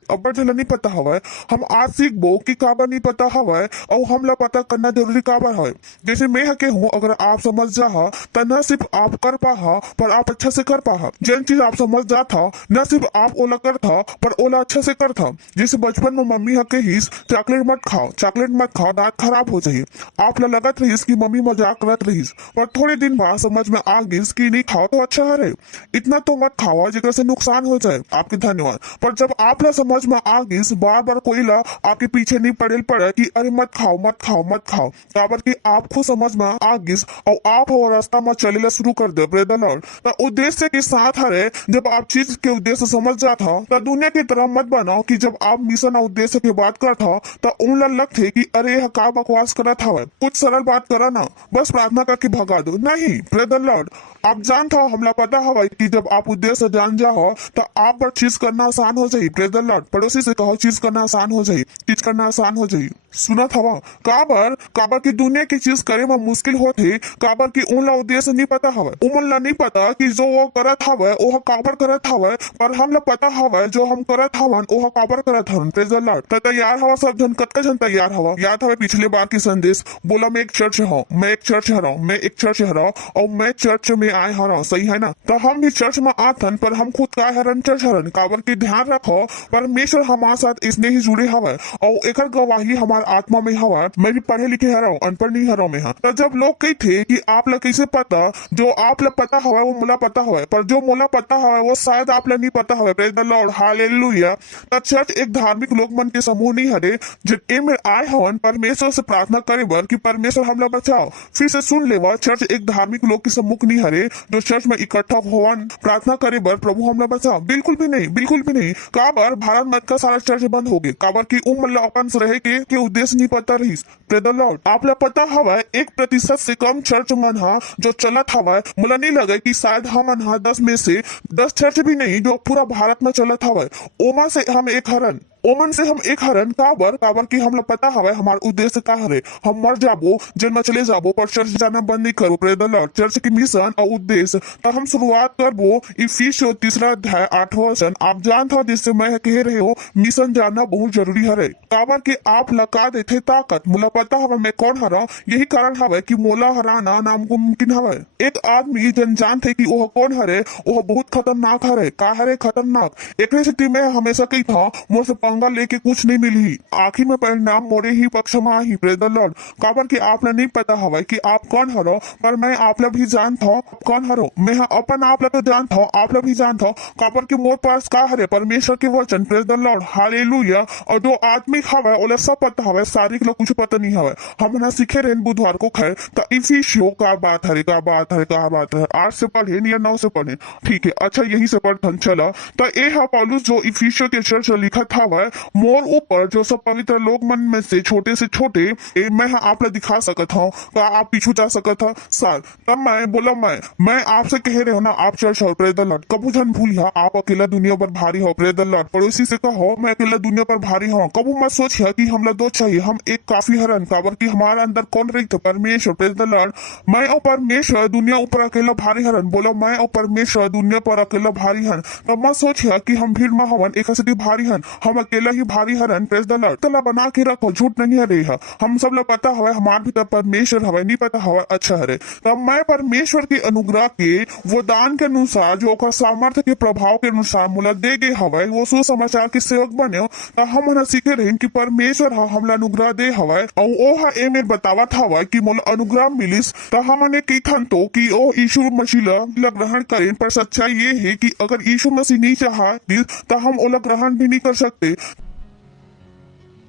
अब जला नहीं पता हवा है, हम आज सीखबो कि काबर नहीं पता हवा है और हमला पता करना जरूरी काबर है। जैसे मैं हके हूँ, अगर आप समझ जा तो न सिर्फ आप कर पाहा पर आप अच्छा से कर पाहा। जिन चीज आप समझ जा था न सिर्फ आप ओला कर था पर ओला अच्छा से कर था। जैसे बचपन में मम्मी हके हिस चॉकलेट मत खाओ, दांत खराब हो जाए। आप लगत रहीस कि मम्मी मजाक करत रहीस, पर थोड़े दिन बाद समझ में आ गईस कि नहीं खाओ तो अच्छा हरे, इतना तो मत खाओ जिससे से नुकसान हो जाए। आपके धन्यवाद। पर जब आप समझ में आ गई, बार कोई ला आपके पीछे नहीं पड़े कि अरे मत खाओ काबर कि आप खुद समझ में आ गई और आप वो रास्ता में चलेला शुरू कर दे। Praise the Lord. तो उद्देश्य के साथ हरे जब आप चीज के उद्देश्य समझ जाता तो दुनिया की तरह मत बनाओ कि जब आप मिशन और उद्देश्य की बात करता तो उन लगते कि अरे यह का बकवास करत हवे। कुछ सरल बात करा ना, बस प्रार्थना करके भगा दो। नहीं, प्रेज द लॉर्ड। आप जानता हो, हमला पता हवा कि जब आप उद्देश्य जान जाओ तो आप पर चीज करना आसान हो जाए। Praise the Lord. पड़ोसी से कहो चीज करना आसान हो जाए, चीज करना आसान हो जाए। सुना था काबर की दुनिया की चीज करे में मुश्किल होते, काबर की उनला उद्देश्य नहीं पता हवे। उमन नहीं पता कि जो वो करत हवे वो काबर करत हवे, पर हमला पता हवे जो हम करत हवन वो काबर करत हवन। Praise the Lord. तो तैयार हवा सब जन, कतका जन तैयार हवा? याद हवे पिछले बार की संदेश बोला मैं एक चर्च हूँ, मैं एक चर्च हरा और मैं चर्च में आए हरा। सही है ना? तो हम भी चर्च में आथन पर हम खुद का हरन चर्च हरन। काबर की ध्यान रखो परमेश्वर हमारे साथ इसने ही जुड़े हवा और एक गवाही हमारे आत्मा में हवा। मैं भी पढ़े लिखे हरा, अनपढ़ नहीं हरा में। तो जब लोग कही थे कि आप लोग कैसे पता, जो आप लोग पता हवा वो मुला पता हवा, पर जो मुला पता हवा वो शायद आप लोग नहीं पता हवा। Praise the lord. हालेलुया। तो चर्च एक धार्मिक लोग मन के समूह नहीं हरे जिन में आए हवन परमेश्वर से प्रार्थना करे बर कि परमेश्वर हम लोग बचाओ। फिर से सुन लेवा, चर्च एक धार्मिक लोग के समूह नहीं हरे जो चर्च में इकट्ठा होवन प्रार्थना करे बर प्रभु हम लोग बचाओ। बिल्कुल भी नहीं। काबर भारत मत का सारा चर्च बंद हो गए, काबर की मतलब अपन रहे के उद्देश्य नहीं पता रही। Praise the Lord. आप लोग पता हवा 1% से कम चर्च मन जो चलत हवा, मुला नहीं लगे कि शायद हम 10 में से 10 चर्च भी नहीं जो पूरा भारत में चलत हवा, ओमा से हम एक हरन काबर की हम लोग पता हवा हमारा उद्देश्य का हरे। हम मर जाबो, जन्म में चले जाबो, पर चर्च जाना बंद नहीं करो। Praise the Lord. चर्च की मिशन और उद्देश्य तो हम शुरुआत करबो इफिसियों 3 अध्याय 8वां वचन। आप जानते हो जिससे मैं कह रहे हो मिशन जानना बहुत जरूरी हरे। काबर की आप लगा देते ताकत, मुला पता हवा मैं कौन हरा, यही कारण हवा कि मोला हराना नामुमकिन हवा। एक आदमी जन जानते कि वह कौन हरे, वह बहुत खतरनाक हरे। का हरे? खतरनाक। एक स्थिति में हमेशा कही था मोर से पंगा लेके कुछ नहीं मिली, आखिर में परिणाम मोरे ही पक्ष में ही। Praise the lord. काबर की आपने नहीं पता हवा कि आप कौन हरो, पर मैं आप लोग भी जानता हूँ कौन हरो। मैं अपन आप लोग तो जानता हूँ, आप लोग भी जानता हूँ काबर की मोर पास का हरे परमेश्वर के वचन। Praise the lord. हालेलुया। और जो आत्मिक हवा ओला सब पता हवा, शारीरिक लोग कुछ पता नहीं हवा। हम ना सीखे रहे बुधवार को खैर तो इफिसियों का बात है 8 से पढ़े या 9 से पढ़े। ठीक है, अच्छा यही से पढ़न चला। तो ये पौलुस जो इफिसियों के चर्च लिखा था मोर ऊपर जो सब पवित्र लोग मन में से छोटे मैं आप लोग दिखा सकता हूँ। क्या आप पीछू जा सकता था साल? तब मैं बोला मैं आपसे कह रहे हो ना आप चर्च हो। Praise the Lord. कबू जन भूलिया आप अकेला दुनिया पर भारी हो। Praise the Lord. पड़ोसी से कहो मैं अकेला दुनिया पर भारी हूँ। कबू मत सोचिए कि हम लोग 2 चाहिए, हम एक काफी हरन। काबर की हमारे अंदर कौन रही? तो परमेश्वर। Praise the Lord. मैं और परमेश्वर दुनिया ऊपर अकेला भारी हरन। बोलो मैं और परमेश्वर दुनिया पर अकेला भारी हन। तो मत सोचिए कि हम भीड़ में हवन एक भारी हन। हम अकेला ही भारी हरन प्रेस द लॉर्ड तला बना के रखो झूठ नहीं हरे हा हम सब लोग पता हवे हमार भी तब परमेश्वर हवे नहीं पता हवे अच्छा हरे तब मैं परमेश्वर के अनुग्रह के वो दान के अनुसार जो ओकर सामर्थ्य के प्रभाव के अनुसार मुला दे गए हवे वो सुसमाचार के सेवक बने त हम न सीखे रहे कि परमेश्वर हमला अनुग्रह दे हवे और ओ हा ए में बतावत हवे कि मोला अनुग्रह मिलिस त हमने की थन तो कि ओ यीशु मसीह ला ग्रहण करें पर सच्चाई ये है कि अगर यीशु मसीह नहीं चाहा तो हम ओला ग्रहण भी नहीं कर सकते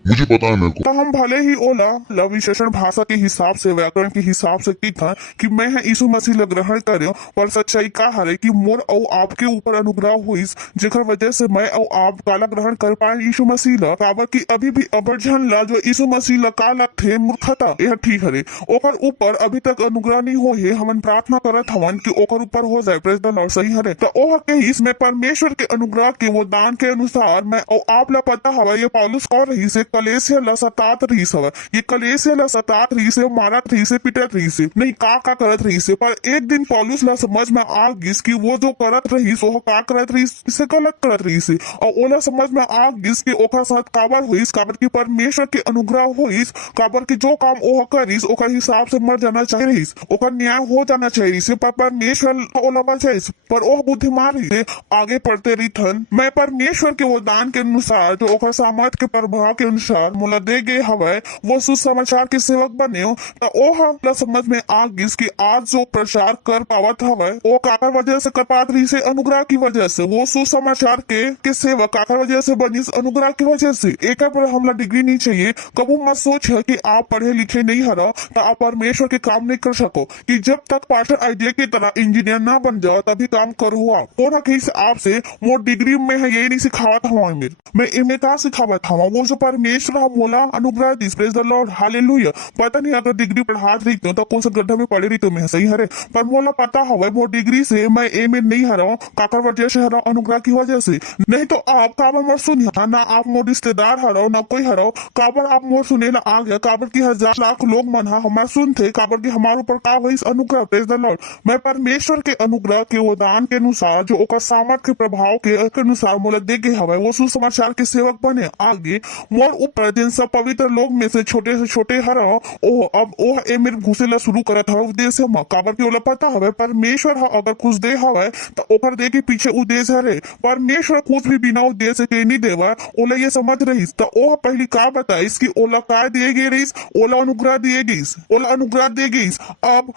मुझे पता है मेरे को तो हम भले ही ओला ला विशेषण भाषा के हिसाब से व्याकरण के हिसाब से की था कि मैं यीशु मसीह ला ग्रहण करे पर सच्चाई का हरे कि मोर और आपके ऊपर अनुग्रह हुई जेकर वजह से मैं और आप काला ग्रहण कर पाए यीशु मसीह ला काबर की अभी भी अबरझन ला जो यीशु मसीह ला काला थे मूर्खता यह ठीक हरे ओकर ऊपर अभी तक अनुग्रह नहीं हो है हमन प्रार्थना करत हवन कि ओकर ऊपर हो जाए प्रेज द लॉर्ड सही हरे तो ओह के इसमें परमेश्वर के अनुग्रह के वो दान के अनुसार मैं और आप ला पता हवा ये पौलुस कौन रही से कलेसिया ला सतात रही से ये कलेसिया ला सतात रही से मारत रही से पिटत रही से नहीं का करत रही से पर एक दिन पौलुस ला समझ में आ गिस कि वो जो करत रही सो का करत रही से गलत करत रही से और ओला समझ में आ गिस कि ओकर साथ काबर हुईस काबर की परमेश्वर के अनुग्रह हुईस काबर की जो काम ओह करिस ओकर हिसाब से मर जाना चाहिए रहीस ओकर न्याय हो जाना चाहिए से पर परमेश्वर ओला बचाइस पर ओह बुद्धिमान रही आगे पढ़ते रही थन मैं परमेश्वर के वो दान के अनुसार जो ओकर सामर्थ के प्रभाव के अनुसार मोला दे गए हवे वो सुसमाचार के सेवक बने तो ओह ला समझ में आ गिस कि आज जो प्रचार कर पावत हवे वो काकर वजह से कर पात रही से अनुग्रह की वजह से वो सुसमाचार के सेवक काकर वजह से बनिस अनुग्रह की वजह से एक पर हमला डिग्री नहीं चाहिए कबू मत सोच है कि आप पढ़े लिखे नहीं हरा तो आप परमेश्वर के काम नहीं कर सको कि जब तक पास्टर आइडिया की तरह इंजीनियर ना बन जाओ तभी काम करो आप तो ना कहीं आपसे मोर डिग्री में है यही नहीं सिखावा था मैं इन्हें कहा सिखावा था वो जो परमेश्वर मोला अनुग्रह this praise the lord hallelujah पता नहीं अगर डिग्री पढ़ा रही तो कौन सा गड्ढा में पढ़े रही तो मैं सही हरे पर मोला पता हवे मोर डिग्री से मैं ए में नहीं हरा काकर वजह से हरा अनुग्रह की वजह से नहीं तो आप काबर मोर सुनिया ना आप मोर रिश्तेदार हरो ना कोई हरो काबर आप मोर सुने ला आ गया काबर की 1000 लाख लोग मन हमार सुनते काबर की हमारे ऊपर का हुई अनुग्रह प्रेज द लॉर्ड मैं परमेश्वर के अनुग्रह के वो दान के अनुसार जो ओकर सामर्थ के प्रभाव के अनुसार मोला दे गए हवे वो सुसमाचार के सेवक बने आगे मोर ऊपर जिन सब पवित्र लोग में से छोटे हरा ओ अब ओह ए मेरे घुसेला शुरू करत हवे उद्देश्य म काबर की ओला पता हवे परमेश्वर अगर कुछ दे हवे तो ओकर दे के पीछे उद्देश्य हरे परमेश्वर कुछ भी बिना उद्देश्य के नहीं देवा ओला ये समझ रहीस तो ओह पहली का बताइस कि ओला का दिए गए रहीस ओला अनुग्रह दिए गईस ओला अनुग्रह दे गईस अब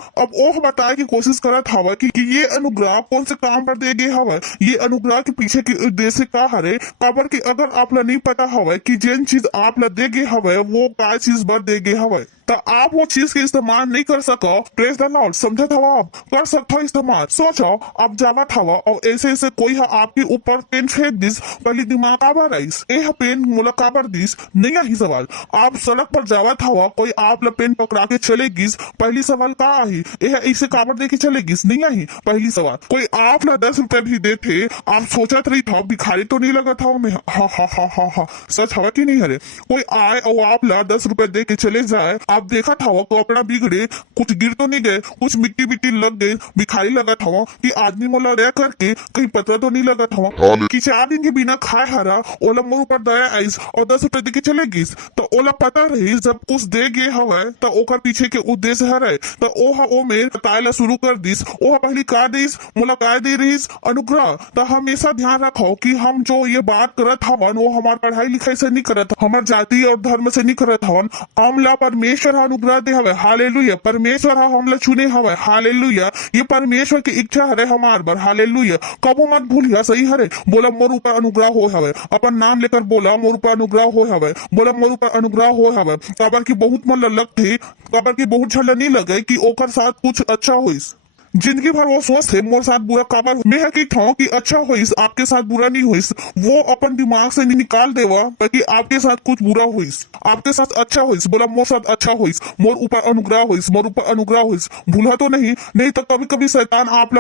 ओह बताए की कोशिश करत हवे कि ये अनुग्रह कौन से काम पर दे गए हवे ये अनुग्रह के पीछे के उद्देश्य का हरे काबर की अगर आप ला नहीं पता हवे कि जिन चीज आप ला दे गए हवे वो का चीज बर दे गए हवे तो आप वो चीज के इस्तेमाल नहीं कर सको प्रेज द लॉर्ड समझा था आप कर सकते हो इस्तेमाल सोचो आप जावा था और ऐसे कोई है आपके ऊपर पेन फेंक दिस पहले दिमाग काबर आइस ए पेन मोला काबर दिस नहीं आई सवाल आप सड़क पर जावा था कोई आप ला पेन पकड़ा के चले गिस पहली सवाल का आई ऐसे काबर दे के चले गिस नहीं आई पहली सवाल कोई आप ला 10 रुपए भी देते आप सोचत रही था भिखारी तो नहीं लगा था मैं हा सच हवा की नहीं हरे कोई आए और आप ला 10 रुपए दे के चले जाए आप देखा था कपड़ा बिगड़े कुछ गिर तो नहीं गए कुछ मिट्टी लग गए भिखारी लगा था कि आदमी मोला रह करके कहीं पता तो नहीं लगा था कि 4 दिन के बिना खाए हरा ओला मोर ऊपर दया आइस और 10 रुपए दे के चले गिस तो ओला पता रही जब कुछ दे गए हवे तो ओकर पीछे के उद्देश्य हरे तो ओहा ओ में बताएला शुरू कर दिस ओहा पहली का दिस मोला का दे रहीस अनुग्रह तो हमेशा ध्यान रखो कि हम जो ये बात करत हवन वो हमार पढ़ाई लिखाई से नहीं करत हमार जाति और धर्म से नहीं करत हवन हमला परमेश्वर अनुग्रह दे हवे हालेलुया परमेश्वर हमला चुने हवे हालेलुया ये परमेश्वर की इच्छा हरे हमार बर हालेलुया कबो मत भूलिया सही हरे बोला मोर ऊपर अनुग्रह हो हवे अपन नाम लेकर बोला मोर ऊपर अनुग्रह हो हवे बोला मोर ऊपर अनुग्रह हो हवे काबर की बहुत मन लग थे काबर की बहुत छल नहीं लगे कि ओकर साथ कुछ अच्छा होइस जिंदगी भर वो सोचते मोर साथ बुरा काबर मैं है कि अच्छा होइस आपके साथ बुरा नहीं होइस वो अपन दिमाग से नहीं निकाल देवा ताकि आपके साथ कुछ बुरा होइस आपके साथ अच्छा होइस बोला मोर साथ अच्छा होइस मोर ऊपर अनुग्रह होइस मोर ऊपर अनुग्रह होइस भूला तो नहीं तो कभी कभी शैतान आप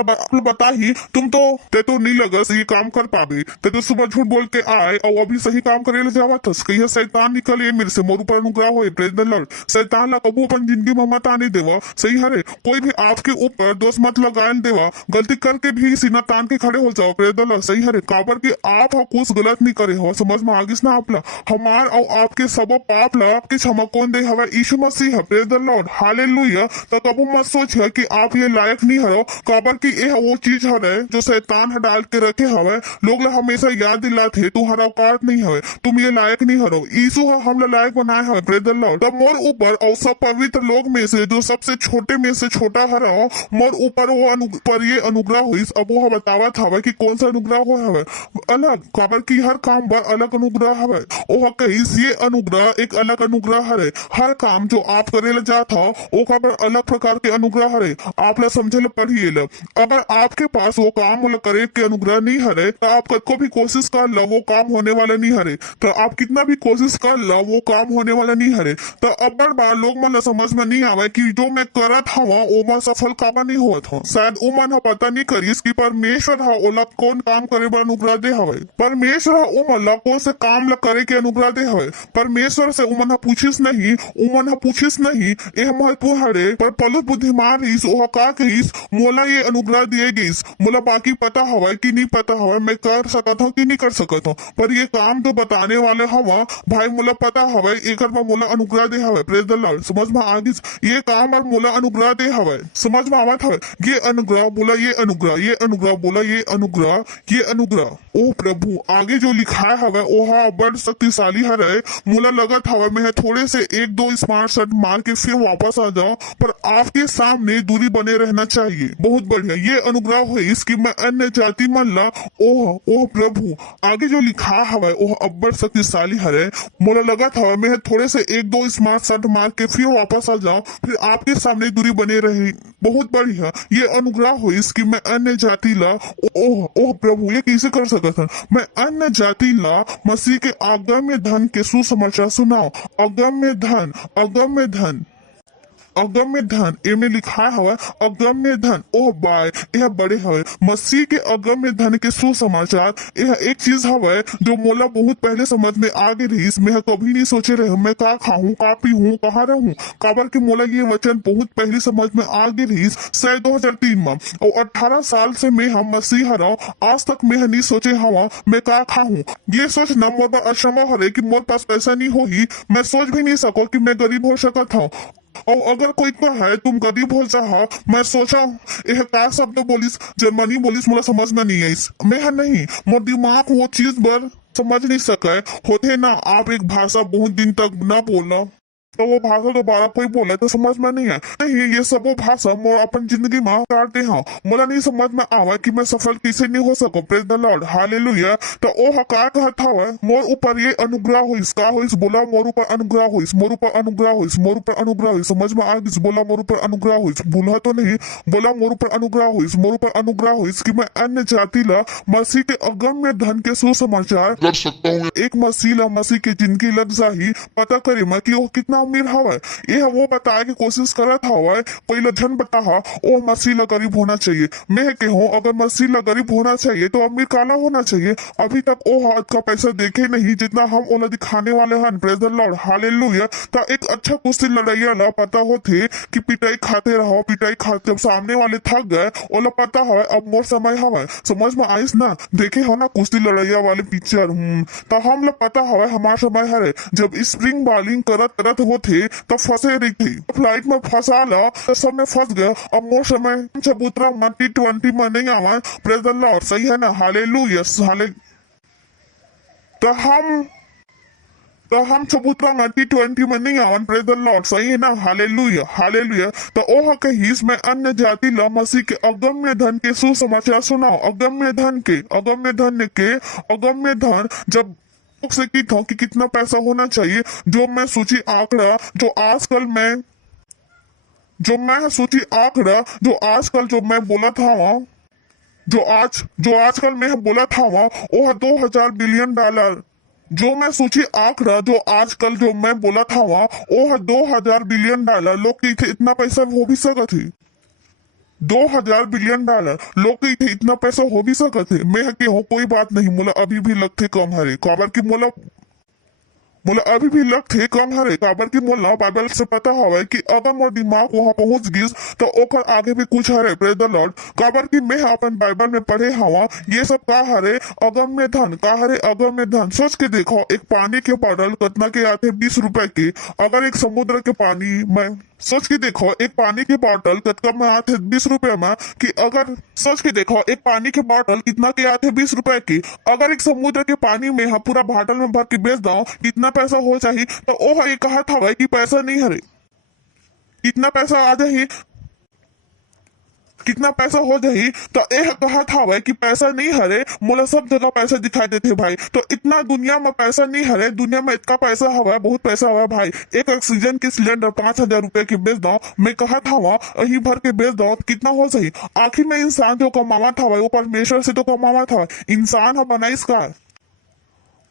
बता ही तुम तो नहीं लगा ये काम कर पावे तो सुबह झूठ बोल के आए और अभी सही काम करे जावा था कहीं शैतान निकले मेरे से मोर ऊपर अनुग्रह हो प्रेज द लॉर्ड शैतान ला कबू अपन जिंदगी में मत आने देवा सही हरे कोई भी आपके ऊपर दोस्त मत लगान देवा, गलती करके भी सीना तान के खड़े हो जाओ। Praise the Lord. सही हरे काबर की आप हो कुछ गलत नहीं करे हो, समझ में आगिस ना आपला। हमार और आपके सबो पाप ला आपके क्षमा कौन दे हवा, Yeshu Masih. Praise the lord. Hallelujah. तो कबू मत सोच है कि आप ये लायक नहीं हरो, काबर की ये वो चीज हरे जो शैतान है डाल के रखे हवे। लोग ला हमेशा याद दिलाते तुम्हारा औकात नहीं हवे, तुम ये लायक नहीं हरो। यीशु हम ला लायक बनाए हवे। Praise the Lord. तब मोर ऊपर और सब पवित्र लोग में से जो सबसे छोटे में से छोटा हरा मोर ऊपर वो पर ये अनुग्रह हुई। अब वो बतावा था कि कौन सा अनुग्रह हो हवे अलग, काबर की हर काम पर अलग अनुग्रह हवे। ओह कहिस ये अनुग्रह एक अलग अनुग्रह हरे। हर काम जो आप करे ला जात हो ओका पर अलग प्रकार के अनुग्रह हरे। आप ला समझे ला पढ़िए ला। अगर आपके पास वो काम वाला करे के अनुग्रह नहीं हरे तो आप को भी कोशिश कर लो वो काम होने वाला नहीं हरे। तो आप कितना भी कोशिश कर लो वो काम होने वाला नहीं हरे। तो अब्बर बार लोग मन समझ में नहीं आवे कि जो मैं करत हवा ओमा सफल कामा नहीं होत हो। शायद ओ मन पता नहीं करिस कि परमेश्वर हा ओला कौन काम करे बर अनुग्रह दे हवे। परमेश्वर हा ओ मन ला कौन से काम ला करे के अनुग्रह दे हवे। परमेश्वर से ओ मन पूछिस नहीं, ओ मन पूछिस नहीं। यह महत्व हरे। पर पलुत बुद्धिमान रहीस ओह का कहिस मोला ये अनुग्रह दिए गईस, मोला बाकी पता हवा कि नहीं पता हवा, मैं कर सकत हूँ कि नहीं कर सकत हूँ। पर ये काम तो बताने वाले हवा भाई मोला पता हवा एकर पर मोला अनुग्रह दे हवे। Praise the Lord. समझ में आगिस ये काम और मोला अनुग्रह दे हवे। समझ में आवत हवे ये अनुग्रह बोला ये अनुग्रह, ये अनुग्रह बोला ये अनुग्रह, ये अनुग्रह। ओ प्रभु आगे जो लिखा हवे ओहा बड़ शक्तिशाली हरे। मोला लगत हवे मैं थोड़े से एक दो स्मार्ट शॉट मार के फिर वापस आ जाऊं, पर आपके सामने दूरी बने रहना चाहिए। बहुत बढ़िया ये अनुग्रह हुई इसकी मैं अन्य जाति मन ला ओह प्रभु आगे जो लिखा हवे ओह अब्बड़ शक्तिशाली हरे। मोला लगत हवे मैं थोड़े से एक दो स्मार्ट शॉट मार के फिर वापस आ जाऊं, फिर आपके सामने दूरी बने रही। बहुत बढ़िया ये अनुग्रह हुई इसकी मैं अन्य जाति ला ओह प्रभु ये कैसे कर सकत हूं। मैं अन्य जाति ला मसीह के अगम्य धन के सुसमाचार सुनाओ। अगम्य धन, अगम्य धन, अगम्य धन इनमें लिखा हवा अगम्य धन। ओह बाय यह बड़े हवे मसीह के अगम्य धन के सुसमाचार। यह एक चीज हवे जो मोला बहुत पहले समझ में आ गई रही। मैं कभी नहीं सोचे रहे मैं का खाऊं का पीऊं कहाँ रहूं, काबर के मोला ये वचन बहुत पहले समझ में आ गई रही शायद 2003 में। और 18 साल से मैं हम मसीह हरा आज तक मैं नहीं सोचे हवा मैं का खाऊं। ये सोचना मोर पर असंभव हरे कि मोर पास पैसा नहीं होगी। मैं सोच भी नहीं सको कि मैं गरीब हो सकता हूँ। और अगर कोई को है तुम गरीब हो चाह मैं सोचा यह का शब्द बोलिस जर्मनी बोलिस मोला समझ में नहीं आई। मैं नहीं मोर दिमाग वो चीज बर समझ नहीं सके होते ना। आप एक भाषा बहुत दिन तक ना बोलना तो वो भाषा दोबारा कोई बोले तो समझ में नहीं है। नहीं ये सब वो भाषा मोर अपन जिंदगी में काटते हैं। मोला नहीं समझ में आवा कि मैं सफल कैसे नहीं हो सको। Praise the lord. हालेलुया। तो ओह का कहत हवे मोर ऊपर ये अनुग्रह हुईस का हुईस बोला मोर ऊपर अनुग्रह हुईस, मोर ऊपर अनुग्रह हुईस, मोर ऊपर अनुग्रह हुईस। समझ में आ गई बोला मोर ऊपर अनुग्रह हुईस, बोला तो नहीं बोला मोर ऊपर अनुग्रह हुईस, मोर ऊपर अनुग्रह हुईस कि मैं अन्य जाति ला मसीह के अगम्य धन के सुसमाचार कर सकता हूँ। एक मसीह ला मसीह के जिंदगी लग जाही पता करे मैं कि वो कितना अमीर हवा। ये वो बताए की कोशिश करत हवा पहले धन बता ओ मसीह ला गरीब होना चाहिए। मैं कहूँ अगर मसीह ला गरीब होना चाहिए तो अमीर काला होना चाहिए। अभी तक ओ हाथ का पैसा देखे नहीं जितना हम ओला दिखाने वाले हैं। Praise the lord. हालेलुया। तो एक अच्छा कुश्ती लड़ाइया ला पता होते कि पिटाई खाते रहो पिटाई खाते जब सामने वाले थक गए ओला पता है अब मोर समय हवा। समझ में आइस ना देखे हो ना कुश्ती लड़ाइया वाले पिक्चर। तो हम लोग पता हवा हमारा समय है जब स्प्रिंग बॉलिंग करत करत वो थे तब फंसे रही थी फ्लाइट में फंसा ला तो सब में फंस गया। अब मोर समय चबूतरा में T20 में नहीं आवा। Praise the Lord. सही है ना। हालेलुया। हाले तो हम चबूतरा में T20 में नहीं आवन। Praise the Lord. सही है ना। हालेलुया। हालेलुया। तो ओह कहिस मैं अन्य जाति ला मसीह के अगम्य धन के सुसमाचार सुनाओ। अगम्य धन के अगम्य धन जब से की था कि कितना पैसा होना चाहिए जो मैं सोची आंकड़ा जो आजकल मैं बोला था जो आजकल मैं बोला था वह 2000 बिलियन डॉलर। जो मैं सोची आंकड़ा जो आजकल जो मैं बोला था वह 2000 बिलियन डॉलर। लोग की थे इतना पैसा हो भी सका थी। 2000 बिलियन डॉलर लोग की थे इतना पैसा हो भी सका थे। मैं के हो कोई बात नहीं मोला अभी भी लगते कम हरे काबर की मोला मोला अभी भी लग थे कम हरे काबर की मोला बाइबल से पता हवे कि अगर मोर दिमाग वहां पहुंच गिस तो ओकर आगे भी कुछ हरे। Praise the lord. काबर की मैं अपन बाइबल में पढ़े हवा ये सब का हरे अगम में धन का हरे अगम में धन। सोच के देखो एक पानी के बॉटल कितना के आते 20 रुपए के। अगर एक समुद्र के पानी में सोच के देखो एक पानी की बोतल कितना में आते 20 रुपए में कि अगर सोच के देखो एक पानी की बोतल कितना के आते 20 रुपए की। अगर एक समुद्र के पानी में हम पूरा बोतल में भर के बेच दो कितना पैसा हो चाहिए तो ओ ये कहा था भाई कि पैसा नहीं हरे कितना पैसा आ जाही कितना पैसा हो जाही तो यह कहा था भाई कि पैसा नहीं हरे। मोला सब जगह पैसा दिखाई देते भाई तो इतना दुनिया में पैसा नहीं हरे। दुनिया में इतना पैसा हवा बहुत पैसा हवा भाई। एक ऑक्सीजन के सिलेंडर 5,000 रुपए की बेच दो मैं कहा था वहां यही भर के बेच दो कितना हो सही। आखिर में इंसान जो कमावा था भाई वो परमेश्वर से तो कमावा था। इंसान हम बनाई इसका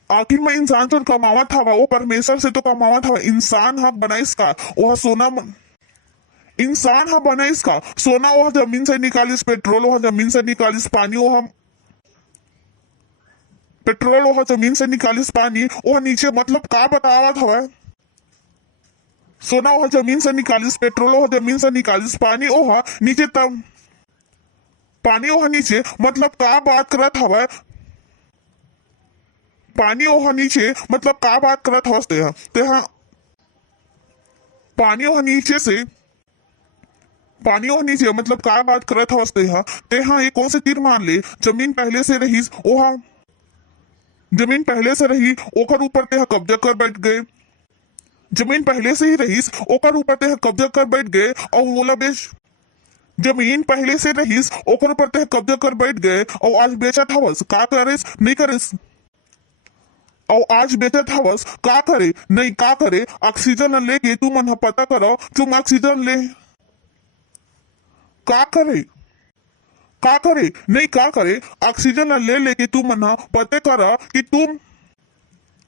आखिर में इंसान जो कमावा था वो परमेश्वर से तो कमावा था। इंसान हम बनाई इसका वह सोना इंसान हा बना इसका सोना वह जमीन से निकालिस पेट्रोल वह जमीन से निकालिस पानी वह पेट्रोल वह जमीन से निकालिस पानी वह नीचे मतलब का बतावा था सोना वह जमीन से निकालिस पेट्रोल वह जमीन से निकालिस पानी वह नीचे तब पानी वह नीचे मतलब का बात करत हवा पानी वह नीचे मतलब का बात करत हवस तेहा पानी वह नीचे से पानी और नीचे मतलब का बात करत हवस ते हाँ ये कौन से तीर मार ले जमीन पहले से रही ओहा जमीन पहले से रही ओकर ऊपर ते कब्जा कर बैठ गए। जमीन पहले से ही रही ओकर ऊपर ते कब्जा कर बैठ गए और बोला बेच जमीन पहले से रही ओकर ऊपर ते कब्जा कर बैठ गए और आज बेचत हवस का करेस नहीं करेस और आज बेचत हवस का करे नहीं का करे। ऑक्सीजन लेके तू मन पता करो तुम ऑक्सीजन ले का करे नहीं का करे। ऑक्सीजन ले लेके तू मन पता करा कि तुम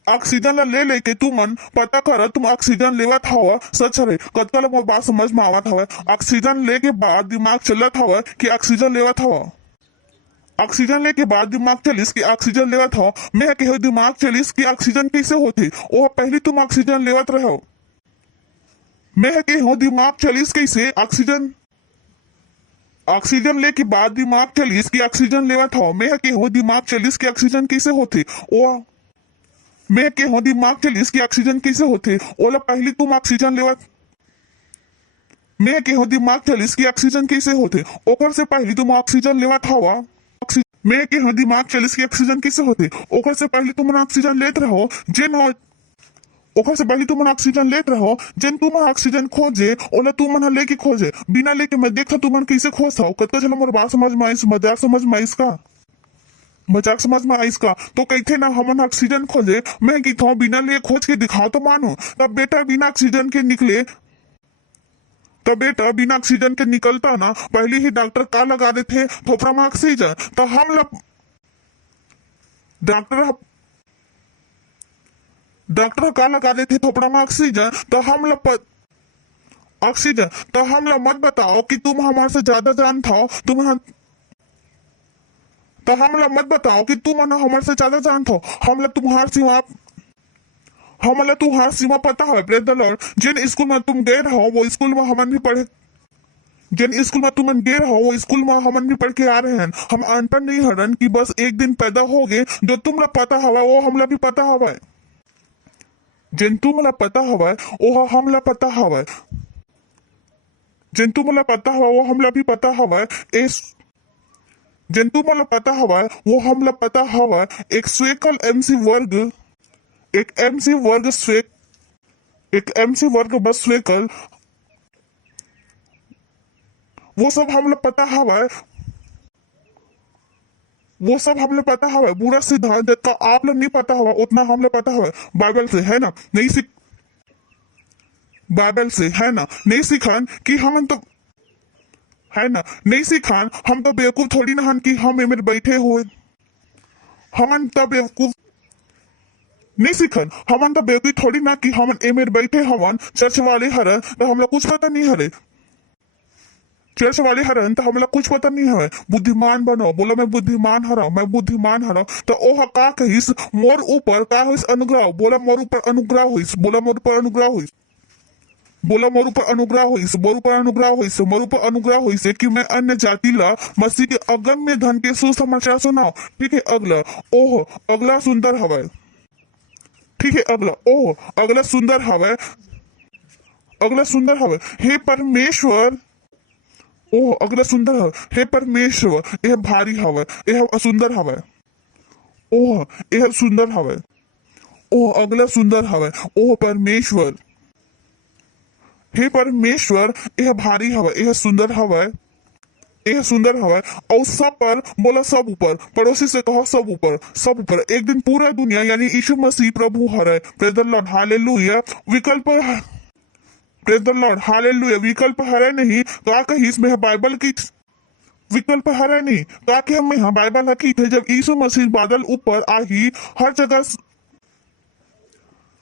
ऑक्सीजन ले लेके तू मन पता करा तुम ऑक्सीजन लेवत हवा सच है कतका लोग बात समझ में आवत हवा। ऑक्सीजन लेके बाद दिमाग चलत हवा कि ऑक्सीजन लेवत हवा ऑक्सीजन लेके बाद दिमाग चलिस कि ऑक्सीजन लेवत हो। मैं कहो दिमाग चलिस कि ऑक्सीजन कैसे होती वो पहले तुम ऑक्सीजन लेवत रहो। मैं कहो दिमाग चलिस कैसे ऑक्सीजन लेके बाद दिमाग चलिस कि ऑक्सीजन लेवत हो। मैं कहो दिमाग चलिस कि ऑक्सीजन कैसे होते ओ मैं कहो दिमाग चलिस कि ऑक्सीजन कैसे होते ओला पहले तुम ऑक्सीजन लेवत मैं कहो दिमाग चलिस कि ऑक्सीजन कैसे होते ओकर से पहले तुम ऑक्सीजन लेवत हवा। मैं कहो दिमाग चलिस कि ऑक्सीजन कैसे होते ओकर से पहले तुम ऑक्सीजन लेत रहो जिन ओकर से पहले तुम ऑक्सीजन लेत रहो जिन तुम ऑक्सीजन खोजे ओला तुम लेके खोजे बिना लेके मैं देखता तुम कैसे खोजता कतका चलो मोर बात समझ में आई मजाक समझ में आई मजाक समझ में आई तो कहते ना हम ऑक्सीजन खोजे मैं कहता हूँ बिना लिए खोज के दिखाओ तो मानो। तब बेटा बिना ऑक्सीजन के निकले तब बेटा बिना ऑक्सीजन के निकलता ना पहले ही डॉक्टर का लगा देते फेफड़ा में ऑक्सीजन तो हम डॉक्टर का लगा देते फेफड़ा में ऑक्सीजन तो हम ऑक्सीजन तो हम मत बताओ कि तुम हमारे से ज्यादा जानता हो तो हम मत बताओ कि तुम हमारे से ज्यादा जानता हो। हम तुम्हार सीमा पता है। Praise the lord. जिन स्कूल में तुम गए रहो वो स्कूल में हमन भी पढ़े जिन स्कूल में तुम गए रहो वो स्कूल में हमन भी पढ़ के आ रहे हैं। हम अनपढ़ नहीं हरन कि बस एक दिन पैदा हो गए जो तुम पता हवा वो हमला भी पता हवा जिन तुम पता हवा वो हमला पता हवा जिन तुम पता हवा वो हमला भी पता हवा जिन तुम पता हवा वो हमला पता हवा एक स्वेकल एमसी वर्ग एक एमसी वर्ग बस स्वेकल वो सब हम लोग पता हवा वो सब हम लोग पता हवा पूरा सिद्धांत का आप लोग नहीं पता हवा उतना हम लोग पता हवा बाइबल से है ना नहीं सीख बाइबल से है ना नहीं सिखान कि हम तो है ना नहीं सिखान हम तो बेवकूफ थोड़ी ना हन कि हम एमेर बैठे हुए हम तो बेवकूफ नहीं सिखन हमन तो बेवकूफ थोड़ी ना कि हम एमेर बैठे हवन चर्च वाले हर तो हम लोग कुछ पता नहीं हरे चर्च वाले हरन तो हमला कुछ पता नहीं है बुद्धिमान बनो बोला मैं बुद्धिमान हरा तो ओह का कहिस मोर ऊपर का होइस अनुग्रह बोला मोर ऊपर अनुग्रह होइस बोला मोर ऊपर अनुग्रह होइस बोला मोर ऊपर अनुग्रह होइस मोर ऊपर अनुग्रह होइस मोर ऊपर अनुग्रह होइस कि मैं अन्य जाति ला मसीह के अगम्य धन के सुसमाचार सुनाओ। ठीक है अगला ओह अगला सुंदर हवे। ठीक है अगला ओह अगला सुंदर हवे हे परमेश्वर ओह अगला सुंदर हवे हे परमेश्वर यह भारी हवे यह सुंदर हवे ओह यह सुंदर हवे ओह अगला सुंदर हवे ओह परमेश्वर हे परमेश्वर यह भारी हवे यह सुंदर हवे और सब पर बोला सब ऊपर पड़ोसी से कहो सब ऊपर एक दिन पूरा दुनिया यानी यीशु मसीह प्रभु हरे praise the lord hallelujah praise the lord hallelujah विकल्प हरे नहीं का कहिस में बाइबल की विकल्प हरे नहीं का कि हम यहाँ बाइबल की थे जब यीशु मसीह बादल ऊपर आई हर जगह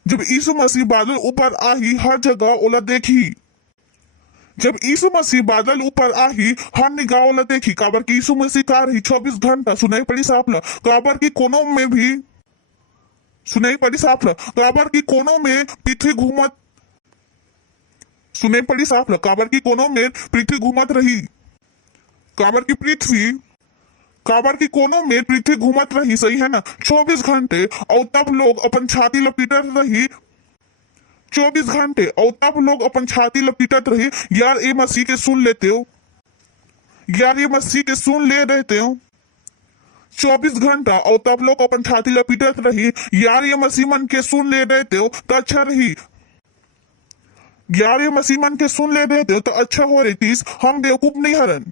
जब यीशु मसीह बादल ऊपर आई हर जगह ओला देखी जब यीशु मसीह बादल ऊपर आई हर निगाह ओला देखी काबर की यीशु मसीह का रही 24 घंटा सुनाई पड़ी साफला काबर की कोनों में भी सुनाई पड़ी साफला काबर की कोनों में पृथ्वी घूमत सुनाई पड़ी साफला काबर की कोनों में पृथ्वी घूमत रही काबर की कोनों में पृथ्वी घूमत रही सही है ना 24 घंटे और तब लोग अपन छाती लपीटत रही 24 घंटे और तब लोग अपन छाती लपीटत रही यार ये मसीह के सुन लेते हो यार ये मसीह के सुन ले रहते हो 24 घंटा और तब लोग अपन छाती लपीटत रही यार ये मसीह मन के सुन ले रहते हो तो अच्छा रही यार ये मसीह मन के सुन ले रहते हो तो अच्छा हो रही हम बेवकूफ नहीं हरन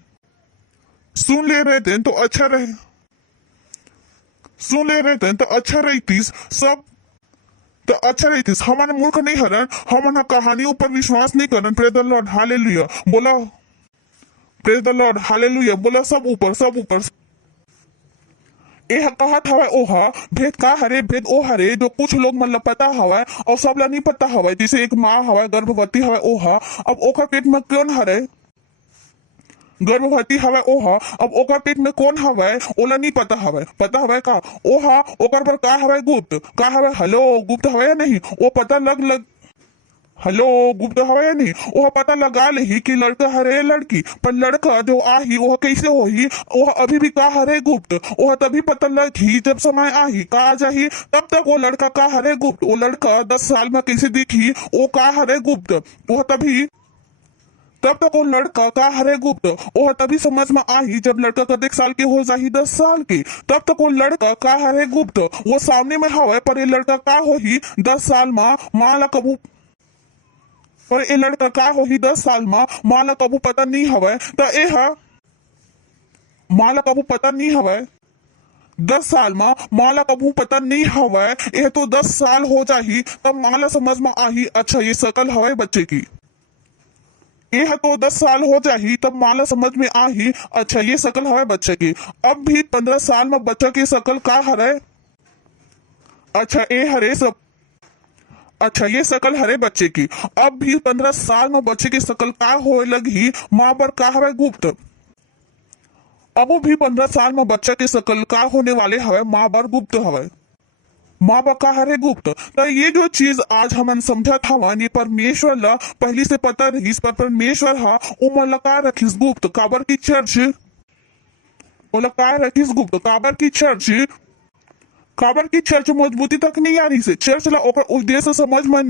सुन ले रहे थे तो अच्छा रहे सुन ले रहे थे तो अच्छा रही सब तो अच्छा रही हमारे मूर्ख नहीं हरन हम कहानियों पर विश्वास नहीं करन प्रेज द लॉर्ड हालेलुया बोला प्रेज द लॉर्ड हालेलुया बोला सब ऊपर यह कहत हवा ओहा भेद का हरे भेद ओ हरे जो कुछ लोग मतलब पता हवा और सब ला नहीं पता हवा जैसे एक माँ हवा गर्भवती हवा ओहा अब ओकर पेट में कौन हरे गर्भवती हवा ओहा अब ओकर पेट में कौन हवा ओला नहीं पता हवा का ओहा ओकर पर का हवा गुप्त का हवा हेलो गुप्त हवा या नहीं वो पता लग हेलो गुप्त हवा या नहीं वह पता लगा ले कि लड़का हरे लड़की पर लड़का जो आही वह कैसे होही वह अभी भी का हरे गुप्त वह तभी पता लगी जब समय आही का आ जाही तब तक वो लड़का का हरे गुप्त वो लड़का 10 साल में कैसे दिखी वो का हरे गुप्त वह तभी तब तक वो लड़का का हरे गुप्त वह तभी समझ में आई जब लड़का कदेक साल के हो जाही 10 साल के तब तक वो लड़का का हरे गुप्त वो सामने में हवा पर ये लड़का का हो ही 10 साल में माला कबू पर ये लड़का का हो ही 10 साल में माला कबू पता नहीं हवा तो यह माला कबू पता नहीं हवा 10 साल में माला कबू पता नहीं हवा यह तो 10 साल हो जाही तब माला समझ में आई अच्छा ये शकल हवा बच्चे की यह तो 10 साल हो जाही तब माला समझ में आई अच्छा ये शकल हवे बच्चे की अब भी 15 साल में बच्चा की शकल का हरे अच्छा ये हरे सब अच्छा ये शकल हरे बच्चे की अब भी 15 साल में बच्चे की शकल का हो लगी माँ पर का हवे गुप्त अब भी 15 साल में बच्चा की शकल का होने वाले हवे माँ पर गुप्त हवे माँ बाप का हरे गुप्त तो ये जो चीज आज हमन समझा था ये परमेश्वर ला पहली से पता रही पर परमेश्वर हा उमर लगा रखिस गुप्त काबर की चर्च बोला का रखिस गुप्त काबर की चर्च मजबूती तक नहीं आ रही से चर्च ला ओकर उद्देश्य समझ में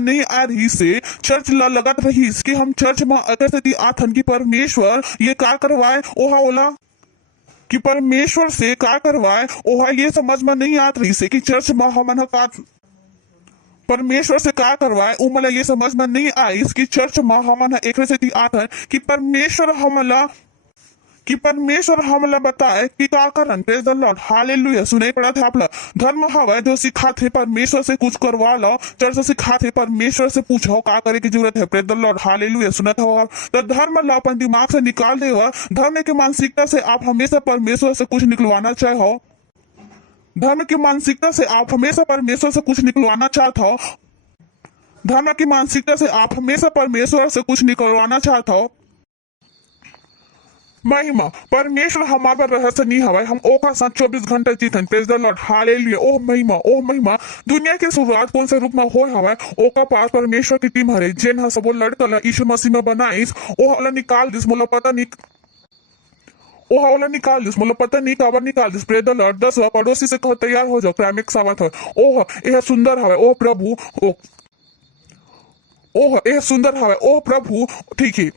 नहीं आ रही से चर्च ला लगत रही कि हम चर्च में अगर से आथन की परमेश्वर ये का करवाए ओहा ओला कि परमेश्वर से का करवाए ओहा ये समझ में नहीं आत रही से कि चर्च में हमन का परमेश्वर से का करवाए उमला ये समझ में नहीं आई कि चर्च में हमन एक से आत है कि परमेश्वर हमला बताए कि का करन प्रेज द लॉर्ड हालेलुया सुने पड़ा था आपला धर्म हवा जो सिखाते परमेश्वर से कुछ करवा लो चर्च से सिखाते परमेश्वर से पूछो का करे की जरूरत है प्रेज द लॉर्ड हालेलुया सुनत हो तो धर्म ला अपन दिमाग से निकाल देवा धर्म की मानसिकता से आप हमेशा परमेश्वर से कुछ निकलवाना चाहो धर्म की मानसिकता से आप हमेशा परमेश्वर से कुछ निकलवाना चाहते हो धर्म की मानसिकता से आप हमेशा परमेश्वर से कुछ निकलवाना चाहते हो। महिमा परमेश्वर हमारे पर रहस्य नहीं हवा हम ओका साथ 24 घंटे जीतन praise the lord hallelujah. Oh महिमा दुनिया के शुरुआत कौन से रूप में हो हवा ओका पास परमेश्वर की टीम हरे जेन सबो लड़का यीशु मसीह में बनाइस ओह अला निकाल दिस मोला पता नहीं ओह वाला निकाल दिस मतलब पता नहीं काबर निकाल दिस प्रेज द लॉर्ड 10 पड़ोसी से कहो तैयार हो जाओ क्रैमिक सावत है ओह यह सुंदर हवे ओह प्रभु ओह यह सुंदर हवे ओह प्रभु ठीक है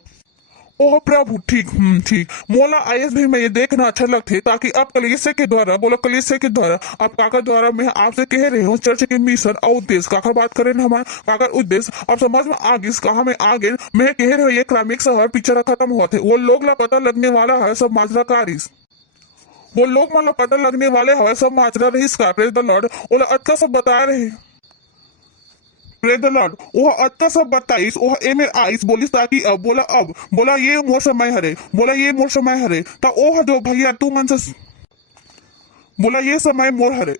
ओह प्रभु ठीक ठीक मोला आयस भी मैं ये देखना अच्छा लगते ताकि आप कलीसिया के द्वारा बोलो कलीसिया के द्वारा आप काका द्वारा मैं आपसे कह रही हूँ चर्च के मिशन और उद्देश्य काका बात करें हमारा काका उद्देश्य अब समझ में आगे कहा में आगे मैं कह रही हूँ ये क्रैमिक शहर पिक्चर खत्म हुआ थे वो लोग ला पता लगने वाला है सब माजरा कारिस वो लोग मतलब पता लगने वाले है सब माजरा रही प्रेज द लॉर्ड वो अच्छा सब बता रहे प्रेज द लॉर्ड वह अच्छा सब बताइस वह एमे आइस बोलिस ताकि अब बोला ये मोर समय हरे बोला ये मोर समय हरे ता ओह जो भैया तू मन से बोला ये समय मोर हरे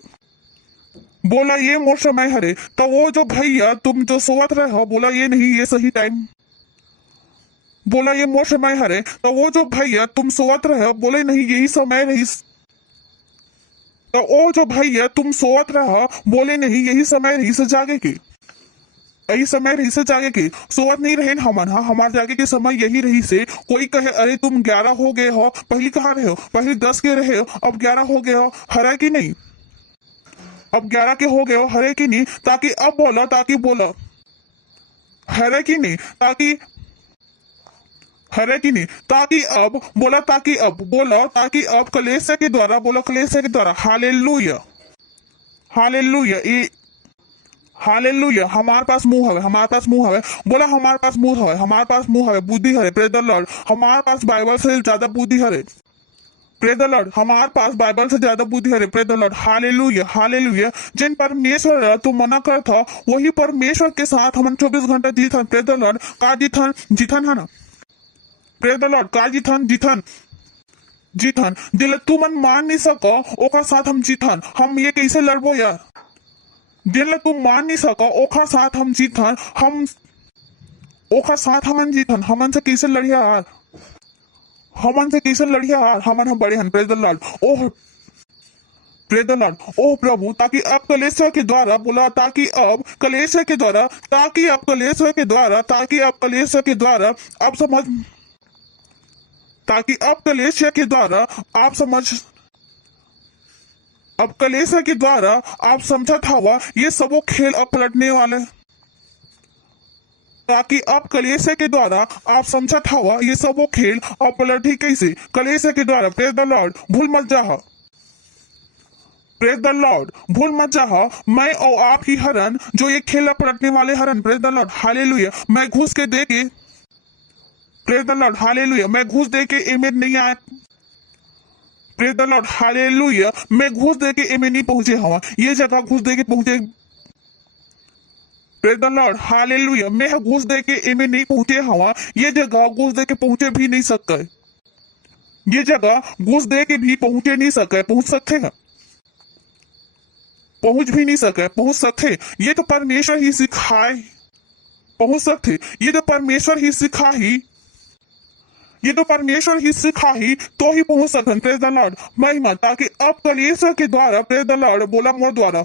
बोला ये मोर समय हरे तो वो जो भैया तुम जो सोवत रहे हो बोला ये नहीं ये सही टाइम बोला ये मोर समय हरे तो वो जो भैया तुम सोवत रहे हो बोले नहीं यही समय रही तो वो जो भैया तुम सोवत रहे बोले नहीं यही समय रही से जागे की यही समय रही से जागे के सोवत नहीं रहे हमन हाँ हमारे जागे के समय यही रही से कोई कहे अरे तुम 11 हो गए हो पहले कहाँ रहे हो पहले 10 के रहे हो अब 11 हो गए हो हरे की नहीं अब 11 के हो गए हो हरे की नहीं ताकि अब बोला हरे की नहीं ताकि हरे की नहीं ताकि अब बोला ताकि अब कलीसिया के द्वारा बोला कलीसिया के द्वारा हालेलुया हालेलुया हालेलुया हमारे पास मुंह हवे बोला हमारे पास मुंह हवे बुद्धि हरे प्रेज द लॉर्ड हमारे पास बाइबल से ज्यादा बुद्धि हरे प्रेज द लॉर्ड हमारे पास बाइबल से ज्यादा बुद्धि हरे प्रेज द लॉर्ड हालेलुया जिन परमेश्वर तू मना कर था वही परमेश्वर के साथ हम 24 घंटे जीतन प्रेज द लॉर्ड का जीतन है ना प्रेज द लॉर्ड का जीतन दिल तू मन मान नहीं सको ओका साथ हम जीतन हम ये कैसे लड़बो यार दिल तुम मान नहीं सको ओखा साथ हम जीतन हम ओखा साथ हमन जीतन हमन से कैसे लड़िया यार हमन हम बड़े हन praise the lord oh praise the lord oh प्रभु ताकि अब कलीसिया के द्वारा बोला ताकि अब कलीसिया के द्वारा अब समझ ताकि अब कलीसिया के द्वारा आप समझ अब कलीसिया के द्वारा आप समझत हवा ये सबो खेल अब पलटने वाले ताकि अब कलीसिया के द्वारा आप समझत हवा ये सबो खेल अब पलटी कैसे कलीसिया के द्वारा प्रेज द लॉर्ड भूल मत जा प्रेज द लॉर्ड भूल मत जा मैं और आप ही हरन जो ये खेल पलटने वाले हरन प्रेज द लॉर्ड हालेलुया मैं घुस के दे के प्रेज द लॉर्ड हालेलुया मैं घुस दे के इमेज नहीं आया प्रेज द लॉर्ड हालेलुया मैं घुस दे के एमे नहीं पहुंचे हवा ये जगह घुस दे के पहुंचे प्रेज द लॉर्ड हालेलुया मैं घुस दे के एमे नहीं पहुंचे हवा ये जगह घुस दे के पहुंचे भी नहीं सके ये जगह घुस दे के भी पहुंचे नहीं सके पहुंच सकते हैं पहुंच भी नहीं सके पहुंच सकते ये तो परमेश्वर ही सिखाए पहुंच सकते ये तो परमेश्वर ही सिखा ही तो ही पहुंच सकन प्रेज द लॉर्ड महिमा ताकि अब कलीसिया के द्वारा प्रेज द लॉर्ड बोला मोर द्वारा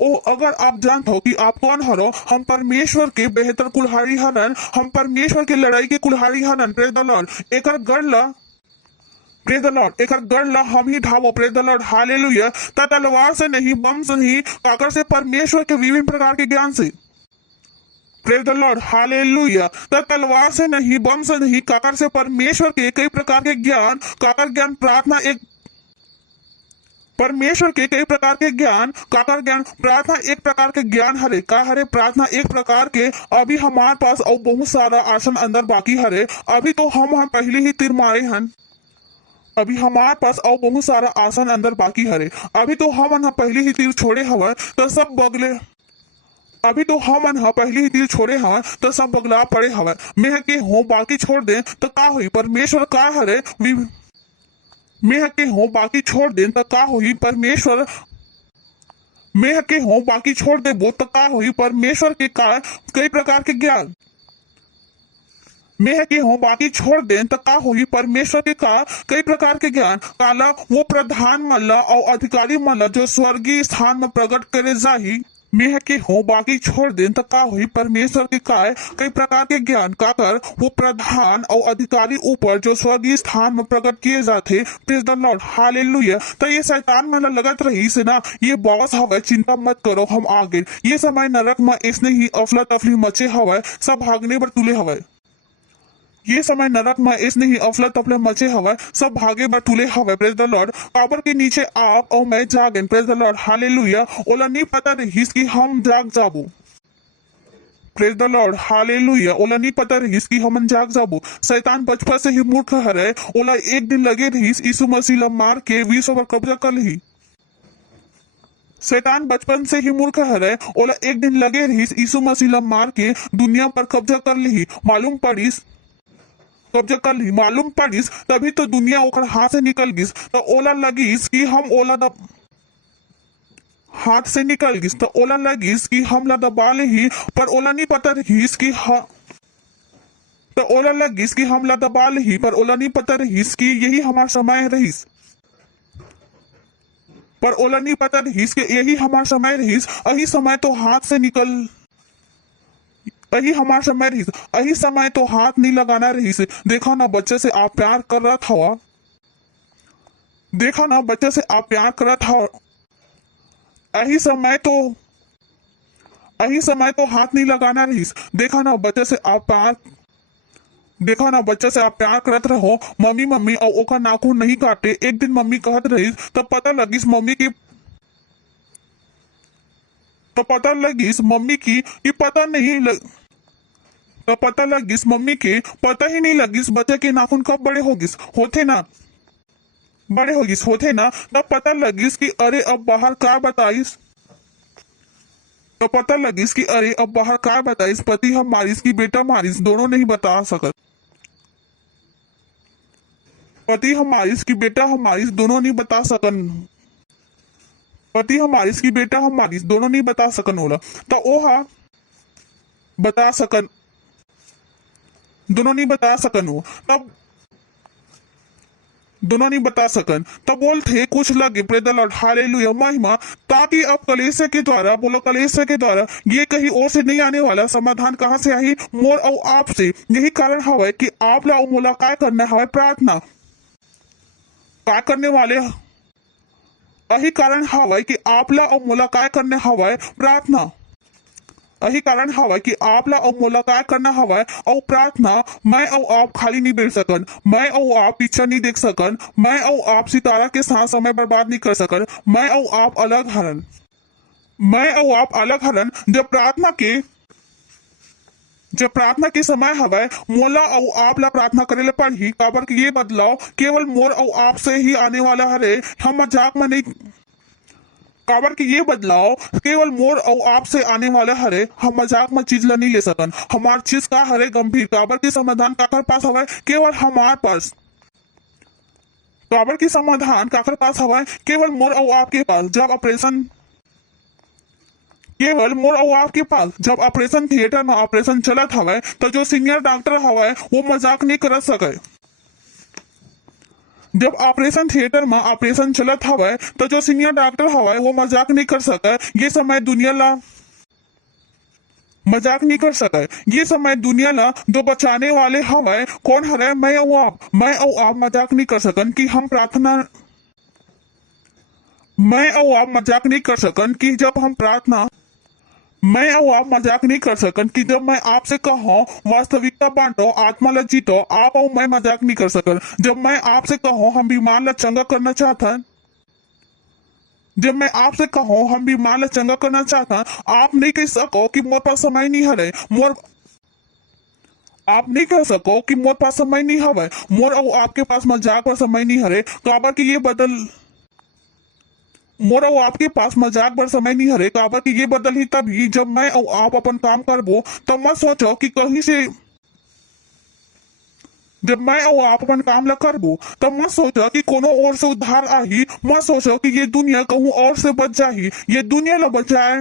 ओ अगर आप जानते हो कि आप कौन हरो हम परमेश्वर के बेहतर कुल्हाड़ी हरन हम परमेश्वर के लड़ाई के कुल्हाड़ी हरन प्रेज द लॉर्ड एकर गढ़ ला हम ही ढाबो प्रेज द लॉर्ड हालेलुया तलवार से नहीं बम से नहीं काकर से परमेश्वर के विभिन्न प्रकार के ज्ञान से प्रेज द लॉर्ड हालेलुया तलवार से नहीं बम से नहीं काकर से परमेश्वर के कई प्रकार के ज्ञान काकर ज्ञान प्रार्थना एक परमेश्वर के कई प्रकार के ज्ञान काकर ज्ञान प्रार्थना एक प्रकार के ज्ञान हरे का हरे प्रार्थना एक प्रकार के अभी हमारे पास और बहुत सारा आसन अंदर बाकी हरे अभी तो हम पहले ही तीर मारे हन अभी हमारे पास और बहुत सारा आसन अंदर बाकी हरे अभी तो हम पहले ही तीर छोड़े हवा तो सब बगले अभी तो हम पहले ही तीर छोड़े हवा तो सब बगला पड़े हवा मैं के हो बाकी छोड़ दे तो का हुई परमेश्वर का हरे मैं के हो बाकी छोड़ दे तो का हुई परमेश्वर मैं के हो बाकी छोड़ देबो तो का होई परमेश्वर के का कई प्रकार के ज्ञान। मैं के हो बाकी छोड़ दें तो का होई परमेश्वर के का कई प्रकार के ज्ञान काला वो प्रधान मल्ला और अधिकारी मल्ला जो स्वर्गीय स्थान में प्रकट करे जाही। मैं के हो बाकी छोड़ दें तो का होई परमेश्वर के का कई प्रकार के ज्ञान काकर वो प्रधान और अधिकारी ऊपर जो स्वर्गीय स्थान में प्रकट किए जाते। Praise the lord, hallelujah. तो ये शैतान मन लगत रही से ना ये बॉस हवे, चिंता मत करो हम आगे। ये समय नरक में इसने ही अफला तफली मचे हवे, सब भागने पर तुले हवे। ये समय नरक में इसने ही अफला तफला मचे हवा, सब भागे बर तुले हवा। Praise the lord. काबर के नीचे आप और मैं जागें। Praise the lord, hallelujah. ओला नहीं पता रहीस कि हम जाग जाबो। Praise the lord, hallelujah. ओला नहीं पता रहीस कि हम जाग जाबो। शैतान बचपन से ही मूर्ख हरे, ओला एक दिन लगे रहीस यीशु मसीह ला मार के विश्व पर कब्जा कर ली। शैतान बचपन से ही मूर्ख हरे, ओला एक दिन लगे रहीस यीशु मसीह ला मार के दुनिया पर कब्जा कर ली। मालूम पड़ीस कब्जा कर ली, मालूम पड़ीस तभी तो दुनिया ओकर हाथ से निकल गिस। तो ओला लगीस कि हम ओला हाथ से निकल गिस, तो ओला लगीस कि हम ला दबा ही, पर ओला नहीं पता रहीस कि तो ओला लगीस कि हम ला दबा ही, पर ओला नहीं पता रहीस कि यही हमारा समय रहीस। पर ओला नहीं पता रहीस कि यही हमारा समय रहीस। अही समय तो हाथ से निकल अही हमारा समय रहीस। अही समय तो हाथ नहीं लगाना रहीस। देखा ना बच्चे से आप प्यार कर रहा था, देखा ना बच्चे से आप प्यार कर रहा था। अही समय तो हाथ नहीं लगाना रहीस। देखा ना बच्चे से आप प्यार करत रहो। मम्मी मम्मी और ओका नाखून नहीं काटे। एक दिन मम्मी कहत रहीस तब पता लगिस मम्मी की तो पता लगिस मम्मी की कि पता नहीं तो पता लगिस मम्मी के पता ही नहीं लगिस बच्चे के नाखून कब बड़े होगिस होते ना तब पता लगिस कि अरे अब बाहर का बताइस। तो पता लगिस कि अरे अब बाहर का बताइस पति हम मारिस की बेटा मारिस दोनों नहीं बता सकत। पति हम मारिस की बेटा हम मारिस दोनों नहीं बता सकन। पति हम मारिस की बेटा हम मारिस दोनों नहीं बता सकन होला। तो ओहा बता सकन, दोनों नहीं बता सकन हो। तब दोनों नहीं बता सकन तब बोलते कुछ लगे। प्रेज द लॉर्ड, हालेलुया, महिमा। ताकि अब कलीसिया के द्वारा बोलो, कलीसिया के द्वारा ये कहीं और से नहीं आने वाला। समाधान कहाँ से आई? मोर और आप से। यही कारण हवा कि आप ला मुलाकात करना हवा प्रार्थना का करने वाले। यही कारण हवा कि आप ला और मुलाकात करने हवा प्रार्थना। यही कारण हवा कि आप ला और मुलाकात करना हवा और प्रार्थना। मैं और आप खाली नहीं बैठ सकन, मैं और आप पीछा नहीं देख सकन, मैं और आप सितारा के साथ समय बर्बाद नहीं कर सकन। मैं और आप अलग हरन। जब प्रार्थना के समय हवा मोला और आप ला प्रार्थना करे ले पड़ी। काबर कि ये बदलाव केवल मोर और आप से ही आने वाला हरे, हम मजाक में नहीं। काबर कि ये बदलाव केवल मोर और आप से आने वाला हरे, हम मजाक में चीज ला नहीं ले सकन। हमार चीज का हरे गंभीर। काबर की समाधान काकर पास हवा केवल हमार पास। काबर की समाधान काकर पास हवा केवल मोर और आपके पास। जब ऑपरेशन थिएटर में ऑपरेशन चलत हवा तो जो सीनियर डॉक्टर हवा वो मजाक नहीं कर सके। जब ऑपरेशन थिएटर में ऑपरेशन चलत हवा तो जो सीनियर डॉक्टर हवा वो मजाक नहीं कर सके। ये समय दुनिया ला मजाक नहीं कर सके। ये समय दुनिया ला जो बचाने वाले हवा कौन हरे? मैं और आप मजाक नहीं कर सकन कि हम प्रार्थना। मैं और आप मजाक नहीं कर सकन कि जब हम प्रार्थना। मैं और आप मजाक नहीं कर सकन कि जब मैं आपसे कहूँ वास्तविकता बांटो, आत्मा ला जीतो। आप और मैं मजाक नहीं कर सकन। जब मैं आपसे कहूँ हम बीमार ला चंगा करना चाहतन, आप नहीं कह सको कि मोर पास समय नहीं हरे। आप नहीं कह सको कि मोर पास समय नहीं हवे। मोर और आपके पास मजाक और समय नहीं हरे। काबर कि ये मोर और आपके पास मजाक बर समय नहीं हरे। काबर कि ये बदल ही तभी जब मैं और आप अपन काम करबो। तो मत सोचो कि जब मैं और आप अपन काम ला करबो तब मत सोचो कि कोनो और से उद्धार आही, मत सोचो कि ये दुनिया कहूँ और से बच जाही, ये दुनिया ला बचाए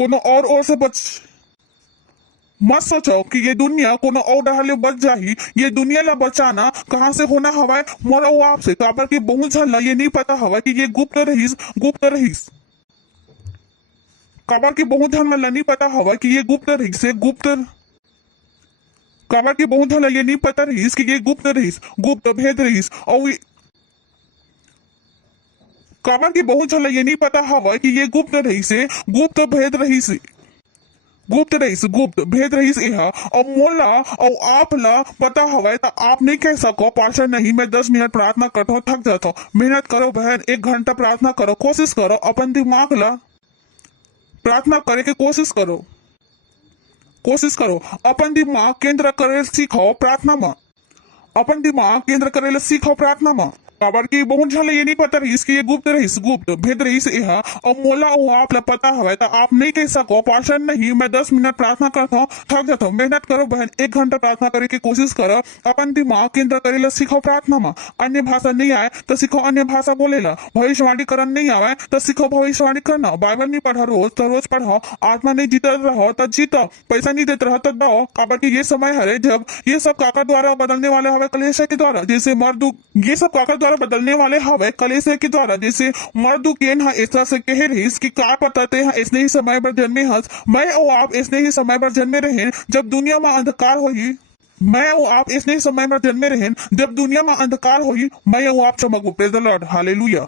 कोनो और से बच मत सोचो कि ये दुनिया कोनो और डहले बच जाही, ये दुनिया ला बचाना कहाँ से होना हवाए मोरो आपसे। काबर की बहुत झन ला ये नहीं पता हवा कि ये गुप्त रहीस काबर की बहुत झन ला नहीं पता हवा कि ये गुप्त रहीस से गुप्त काबर की बहुत झन ला ये नहीं पता रहीस कि ये गुप्त रहीस, गुप्त भेद रहीस। और काबर की बहुत झन ला ये नहीं पता हवा कि ये गुप्त रहीस से गुप्त भेद रहीस, गुप्त भेद रहीस यह। और मोला और आप ला पता हवा तो आप नहीं कह सको पाशा नहीं मैं 10 मिनट प्रार्थना करता हूँ थक जाता हूँ। मेहनत करो बहन, 1 घंटा प्रार्थना करो, कोशिश करो अपन दिमाग ला प्रार्थना करे के कोशिश करो अपन दिमाग केंद्र करे सीखो प्रार्थना में, अपन दिमाग केंद्र करे सीखो प्रार्थना में। काबर की बहुत झले ये नहीं पता रहीस कि ये गुप्त रहीस, गुप्त भेद रहीस यह। और मोला और आप ला पता हवा तो आप नहीं कह सको पाशन नहीं मैं 10 मिनट प्रार्थना करता हूँ थक जाता हूँ। मेहनत करो बहन, 1 घंटा प्रार्थना करे की कोशिश करो, अपन दिमाग केंद्र करे सीखो प्रार्थना में। अन्य भाषा नहीं आए तो सीखो अन्य भाषा बोलेला, भविष्यवाणी करन नहीं आवे तो सीखो भविष्यवाणी करना। बाइबल नहीं पढ़ा रोज तो रोज पढ़ो, आत्मा नहीं जीता रहो तो जीतो, पैसा नहीं देते रहो तो दो। काबर की ये समय है जब ये सब काका द्वारा बदलने वाले हवे कलेश के द्वारा, जैसे मर्दू ये सब काका द्वारा बदलने वाले हवे कलेश के द्वारा। जैसे मर्दू केन हा इस तरह से कह रहीस कि का पताते हा इसने ही समय पर जन्मे हस, मैं और आप इसने ही समय पर जन्मे रहे जब दुनिया में अंधकार होई, मैं और आप इसने ही समय पर जन्मे रहे जब दुनिया में अंधकार होई, मैं और आप चमकबो। Praise the lord, hallelujah.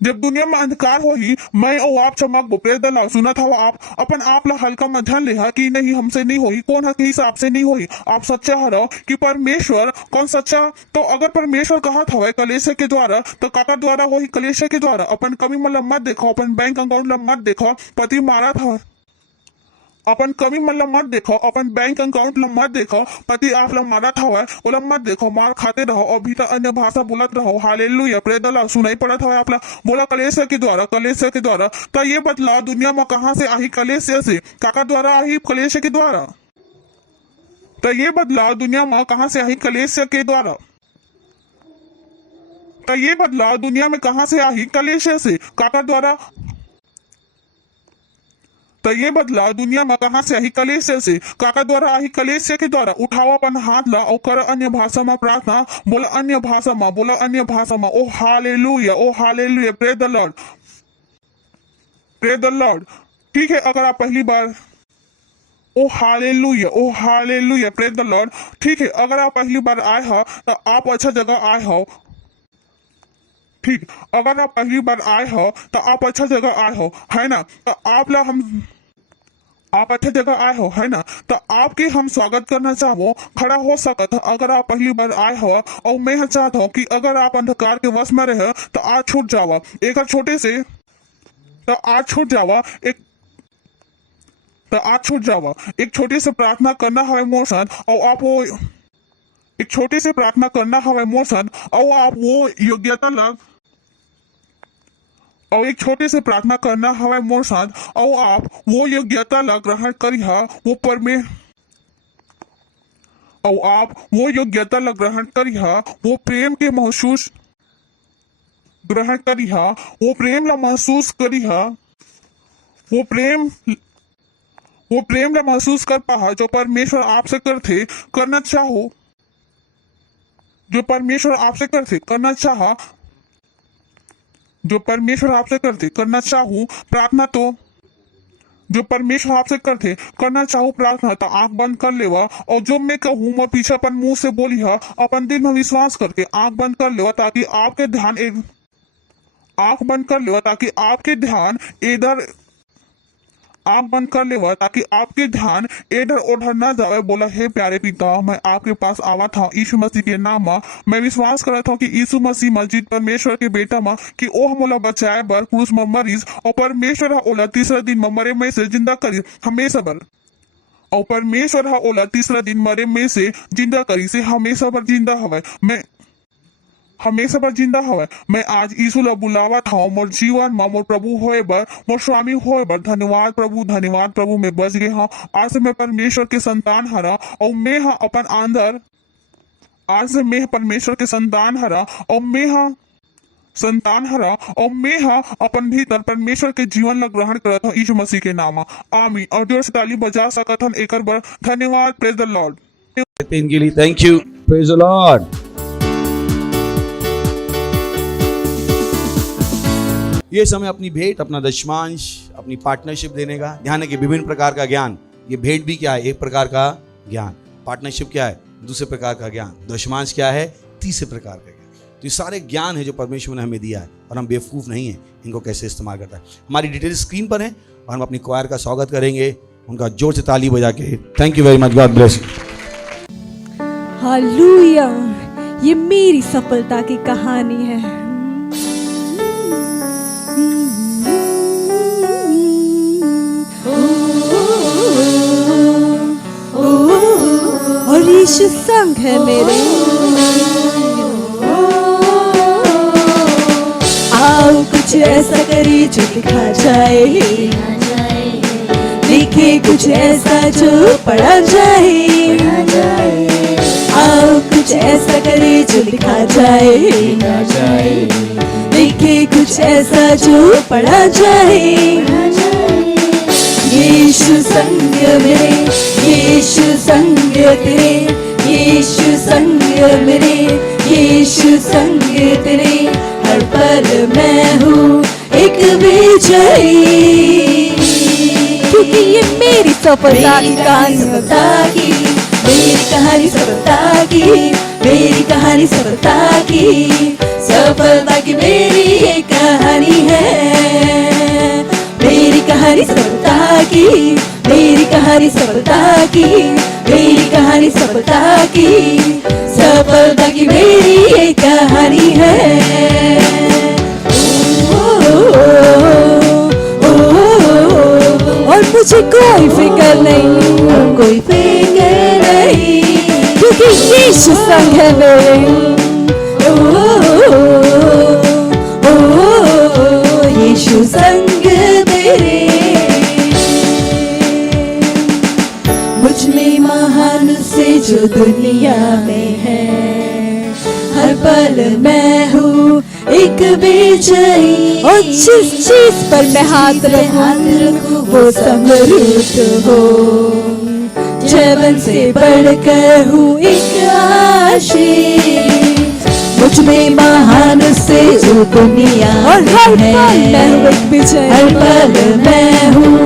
जब दुनिया में अंधकार होई मैं और आप चमकबो। Praise the Lord. सुना था आप अपन आप ला हल्का में ध्यान लेहा कि नहीं हमसे नहीं होई, कौन है के हिसाब से नहीं होई। आप सच्चा हरो कि परमेश्वर कौन सच्चा, तो अगर परमेश्वर कहा था कलेश के द्वारा तो काका द्वारा वही कलेश के द्वारा। अपन कभी मतलब मत देखो, अपन बैंक अकाउंट ला मत देखो पति मारा था, अपन कभी मतलब मत देखो, अपन बैंक अकाउंट ला मत देखो पति आप ला मारा था ओला मत देखो, मार खाते रहो और भीतर अन्य भाषा बोलत रहो। हालेलुया। Praise the Lord. सुनाई पड़ा था आप ला बोला कलेश के द्वारा। तो ये बदलाव दुनिया में कहाँ से आई? कलेश से, काका द्वारा आई कलेश के द्वारा। तो ये बदलाव दुनिया में कहाँ से आई? कलेश के द्वारा। तो ये बदलाव दुनिया में कहाँ से आई? कलेश से, काका द्वारा। तो ये बदलाव दुनिया में कहाँ से आई? कलेश से, काका द्वारा आई कलेश के द्वारा। उठाओ अपन हाथ ला और कर अन्य भाषा में प्रार्थना, बोला अन्य भाषा में। ओ हालेलुया, प्रेज द लॉर्ड। ठीक है, अगर आप पहली बार ओ हालेलुया, प्रेज द लॉर्ड। ठीक है, अगर आप पहली बार आए हो तो आप अच्छा जगह आए हो। ठीक, अगर आप पहली बार आए हो तो आप अच्छा जगह आए हो, है ना। तो आप अच्छे जगह आए हो, है ना। तो आपके हम स्वागत करना चाहो, खड़ा हो सकत। अगर आप पहली बार आए हो और मैं चाहता हूँ कि अगर आप अंधकार के वश में रहे तो आज छूट जावा एक छोटे से, तो आज छूट जावा एक छोटी से प्रार्थना करना है मोर साथ। और आप वो एक छोटी से प्रार्थना करना है मोर साथ और आप वो योग्यता लग और एक छोटे से प्रार्थना करना हवा मोर साथ और आप वो योग्यता ला ग्रहण करिहा वो और आप वो योग्यता ला ग्रहण करिहा वो प्रेम के महसूस ग्रहण करिहा, वो प्रेम ला महसूस करिहा, वो प्रेम ला महसूस कर पाहा जो परमेश्वर आपसे करना चाहो, जो परमेश्वर आपसे करना चाहा, जो परमेश्वर आपसे करना चाहूं प्रार्थना। तो जो परमेश्वर आपसे करना चाहूं प्रार्थना तो आंख बंद कर लेवा और जो मैं कहूं मैं पीछे अपन मुंह से बोली है, अपन दिल में विश्वास करके आंख बंद कर लेवा ताकि आपके ध्यान इधर आंख बंद कर लेवा ताकि आपके ध्यान इधर उधर न जावे। बोला हे प्यारे पिता, मैं आपके पास आवा था यीशु मसीह के नाम में। मैं विश्वास करता हूँ कि यीशु मसीह मस्जिद परमेश्वर के बेटा में कि ओ हमला बचाए बर क्रूस में मरीज और परमेश्वर ओला तीसरा दिन में मरे में से जिंदा करी हमेशा बर, और परमेश्वर ओला तीसरा दिन मरे में से जिंदा करी से हमेशा बर जिंदा हवे। हमेशा बर जिंदा हवे। मैं आज यीशु ला बुलावत हूँ मोर जीवन में मोर प्रभु होए बर, मोर स्वामी होए बर। धन्यवाद प्रभु मैं बच गए हूँ। आज से मैं परमेश्वर के संतान हरा और मैं हाँ अपन अंदर, आज से मैं परमेश्वर के संतान हरा और मैं हाँ संतान हरा और मैं हाँ अपन भीतर परमेश्वर के जीवन ला ग्रहण करत हूँ यीशु मसीह के नाम। आमीन। और जोर से ताली बजा सकत हन एकर बर। धन्यवाद। Praise the Lord. इनके लिए thank you. Praise the Lord. ये समय अपनी भेंट, अपना दशमांश, अपनी पार्टनरशिप देने का। ध्यान है कि विभिन्न प्रकार का ज्ञान, ये भेंट भी क्या है? एक प्रकार का ज्ञान। पार्टनरशिप क्या है? दूसरे प्रकार का ज्ञान। दशमांश क्या है? तीसरे प्रकार का ज्ञान। तो ये सारे ज्ञान है जो परमेश्वर ने हमें दिया है और हम बेवकूफ़ नहीं हैं इनको कैसे इस्तेमाल करता है। हमारी डिटेल स्क्रीन पर है और हम अपनी क्वायर का स्वागत करेंगे उनका जोर से ताली बजा के। Thank you very much. God bless you. Hallelujah. ये मेरी सफलता की कहानी है। और यीशु संग है मेरे। आओ कुछ ऐसा करे जो दिखा जाए, लिखे कुछ ऐसा जो पढ़ा जाए। आओ कुछ ऐसा करे जो लिखा जाए, लिखे कुछ ऐसा जो पढ़ा जाए। यीशु संग मेरे, यीशु संग तेरे, यीशु संग मेरे, यीशु संग तेरे। हर पल मैं हूँ एक विजयी, क्योंकि ये मेरी सफलता की कहानी, सफलता की मेरी कहानी, सफलता की मेरी कहानी, सफलता की, सफलता की मेरी ये कहानी है। मेरी कहानी सफलता की, मेरी कहानी सफलता की, मेरी कहानी सफलता की, सफलता की मेरी ये कहानी है। और मुझे कोई फिक्र नहीं, कोई फिक्र नहीं, क्योंकि यीशु संग है मेरे। यीशु संग मेरे। मुझ में महान से जो दुनिया में है, हर पल मैं हूँ एक विजयी। और जिस चीज पर मैं हाथ रखूं वो समृद्ध हो। जीवन से बढ़कर हूँ एक आशीष। मुझ में महान से जो दुनिया और हर पल मैं हूँ एक विजयी। हर पल मैं हूँ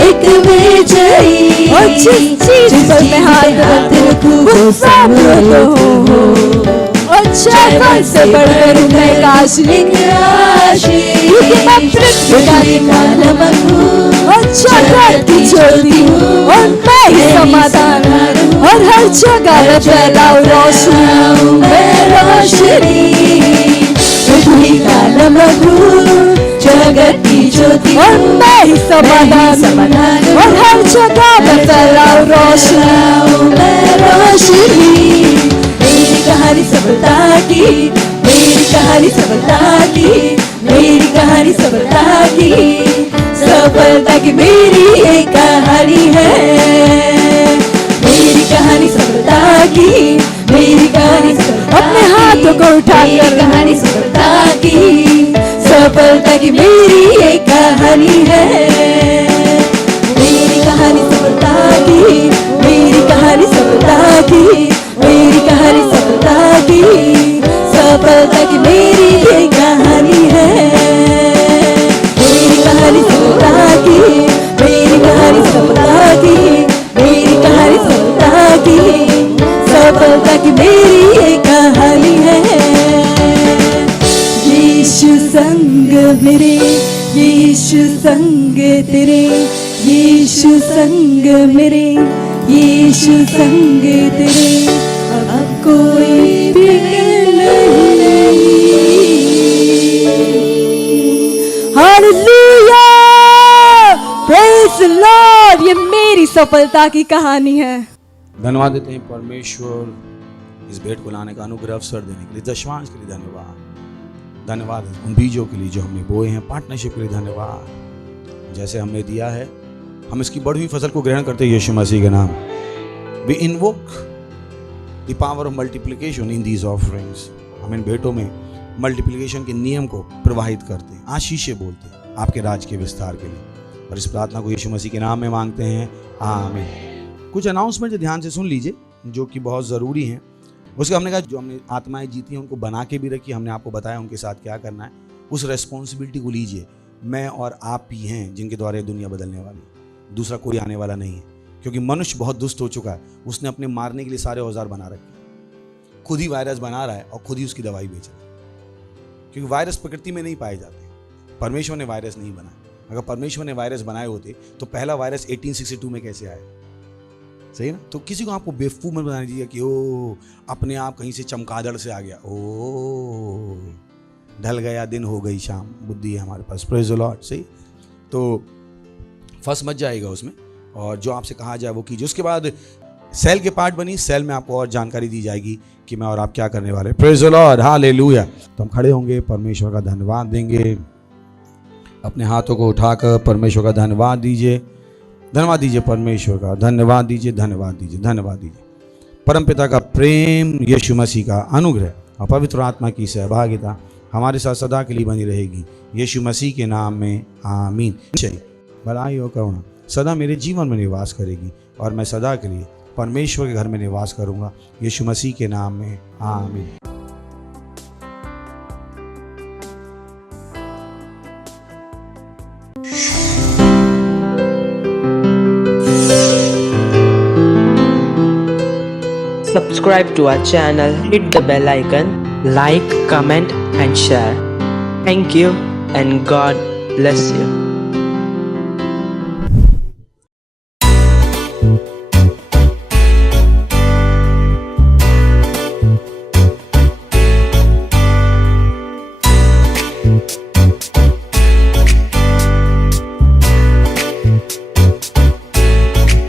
एक विजयी। और जिस चीज पर मैं हाथ रखूं वो समृद्ध हो। और जीवन से बढ़कर हूँ मैं आशीष। क्योंकि मैं पृथ्वी का निकाला हूँ और जगत की ज्योति हूँ। और मैं ही समाधान हूँ और हर जगह में फैलाऊं रोशनी। मैं रोशनी पृथ्वी का नमक हूँ, जगत की ज्योति और मैं ही समाधान और हर जगह में फैलाऊं रोशनी। मैं रोशनी। मेरी कहानी सफलता की, मेरी कहानी सफलता की, मेरी कहानी सफलता की, सफलता की मेरी एक कहानी है। मेरी कहानी सफलता की, मेरी कहानी अपने हाथों को उठाकर कहानी सफलता की, सफलता की मेरी एक कहानी है। मेरी कहानी सफलता की, मेरी कहानी सफलता की, मेरी कहानी सफलता की, सफलता की मेरी ये कहानी है। मेरी कहानी सफलता की, मेरी कहानी सफलता की, मेरी कहानी सफलता की, सफलता की मेरी ये कहानी है। यीशु संग मेरे, यीशु संग तेरे, यीशु संग मेरे, यीशु संग तेरे। अब कोई फिक्र नहीं। Hallelujah, praise the Lord. ये मेरी सफलता की कहानी है। धन्यवाद देते हैं परमेश्वर इस भेंट को लाने का अनुग्रह अवसर देने के लिए, दशमांश के लिए धन्यवाद। धन्यवाद उन बीजों के लिए जो हमने बोए हैं, पार्टनरशिप के लिए धन्यवाद। जैसे हमने दिया है, हम इसकी बढ़ी हुई फसल को ग्रहण करते हैं यीशु मसीह के नाम। We invoke the power of multiplication in these offerings. हम इन भेंटों में मल्टीप्लिकेशन के नियम को प्रवाहित करते हैं, आशीषें बोलते हैं आपके राज के विस्तार के लिए। और इस प्रार्थना को यीशु मसीह के नाम में मांगते हैं, आमीन। कुछ अनाउंसमेंट ध्यान से सुन लीजिए जो कि बहुत ज़रूरी हैं। उसके हमने कहा जो हमने आत्माएं जीती हैं उनको बना के भी रखी, हमने आपको बताया उनके साथ क्या करना है। उस रेस्पॉन्सिबिलिटी को लीजिए। मैं और आप ही हैं जिनके द्वारा दुनिया बदलने वाली, दूसरा कोई आने वाला नहीं है। क्योंकि मनुष्य बहुत दुष्ट हो चुका है, उसने अपने मारने के लिए सारे औजार बना रखे, खुद ही वायरस बना रहा है और खुद ही उसकी दवाई बेच रहा है। क्योंकि वायरस प्रकृति में नहीं पाए जाते, परमेश्वर ने वायरस नहीं बनाया। अगर परमेश्वर ने वायरस बनाए होते तो पहला वायरस 1862 में कैसे आया? सही ना? तो किसी को आपको बेवकूफ मत बना दीजिए कि ओ अपने आप कहीं से चमगादड़ से आ गया, ओ ढल गया दिन, हो गई शाम। बुद्धि है हमारे पास, प्रेज द लॉर्ड। सही, तो फंस मत जाएगा उसमें, और जो आपसे कहा जाए वो कीजिए। उसके बाद सेल के पार्ट बनी, सेल में आपको और जानकारी दी जाएगी कि मैं और आप क्या करने वाले। Praise the lord, hallelujah. तो हम खड़े होंगे, परमेश्वर का धन्यवाद देंगे। अपने हाथों को उठाकर परमेश्वर का धन्यवाद दीजिए, धन्यवाद दीजिए परमेश्वर का, धन्यवाद दीजिए, धन्यवाद दीजिए, धन्यवाद दीजिए। परमपिता का प्रेम, यीशु मसीह का अनुग्रह और पवित्र आत्मा की सहभागिता हमारे साथ सदा के लिए बनी रहेगी, यीशु मसीह के नाम में, आमीन। भलाई और करुणा सदा मेरे जीवन में निवास करेगी और मैं सदा के लिए परमेश्वर के घर में निवास करूंगा, यीशु मसीह के नाम में, आमीन। Subscribe to our channel, hit the bell icon, like, comment and share. Thank you and God bless you.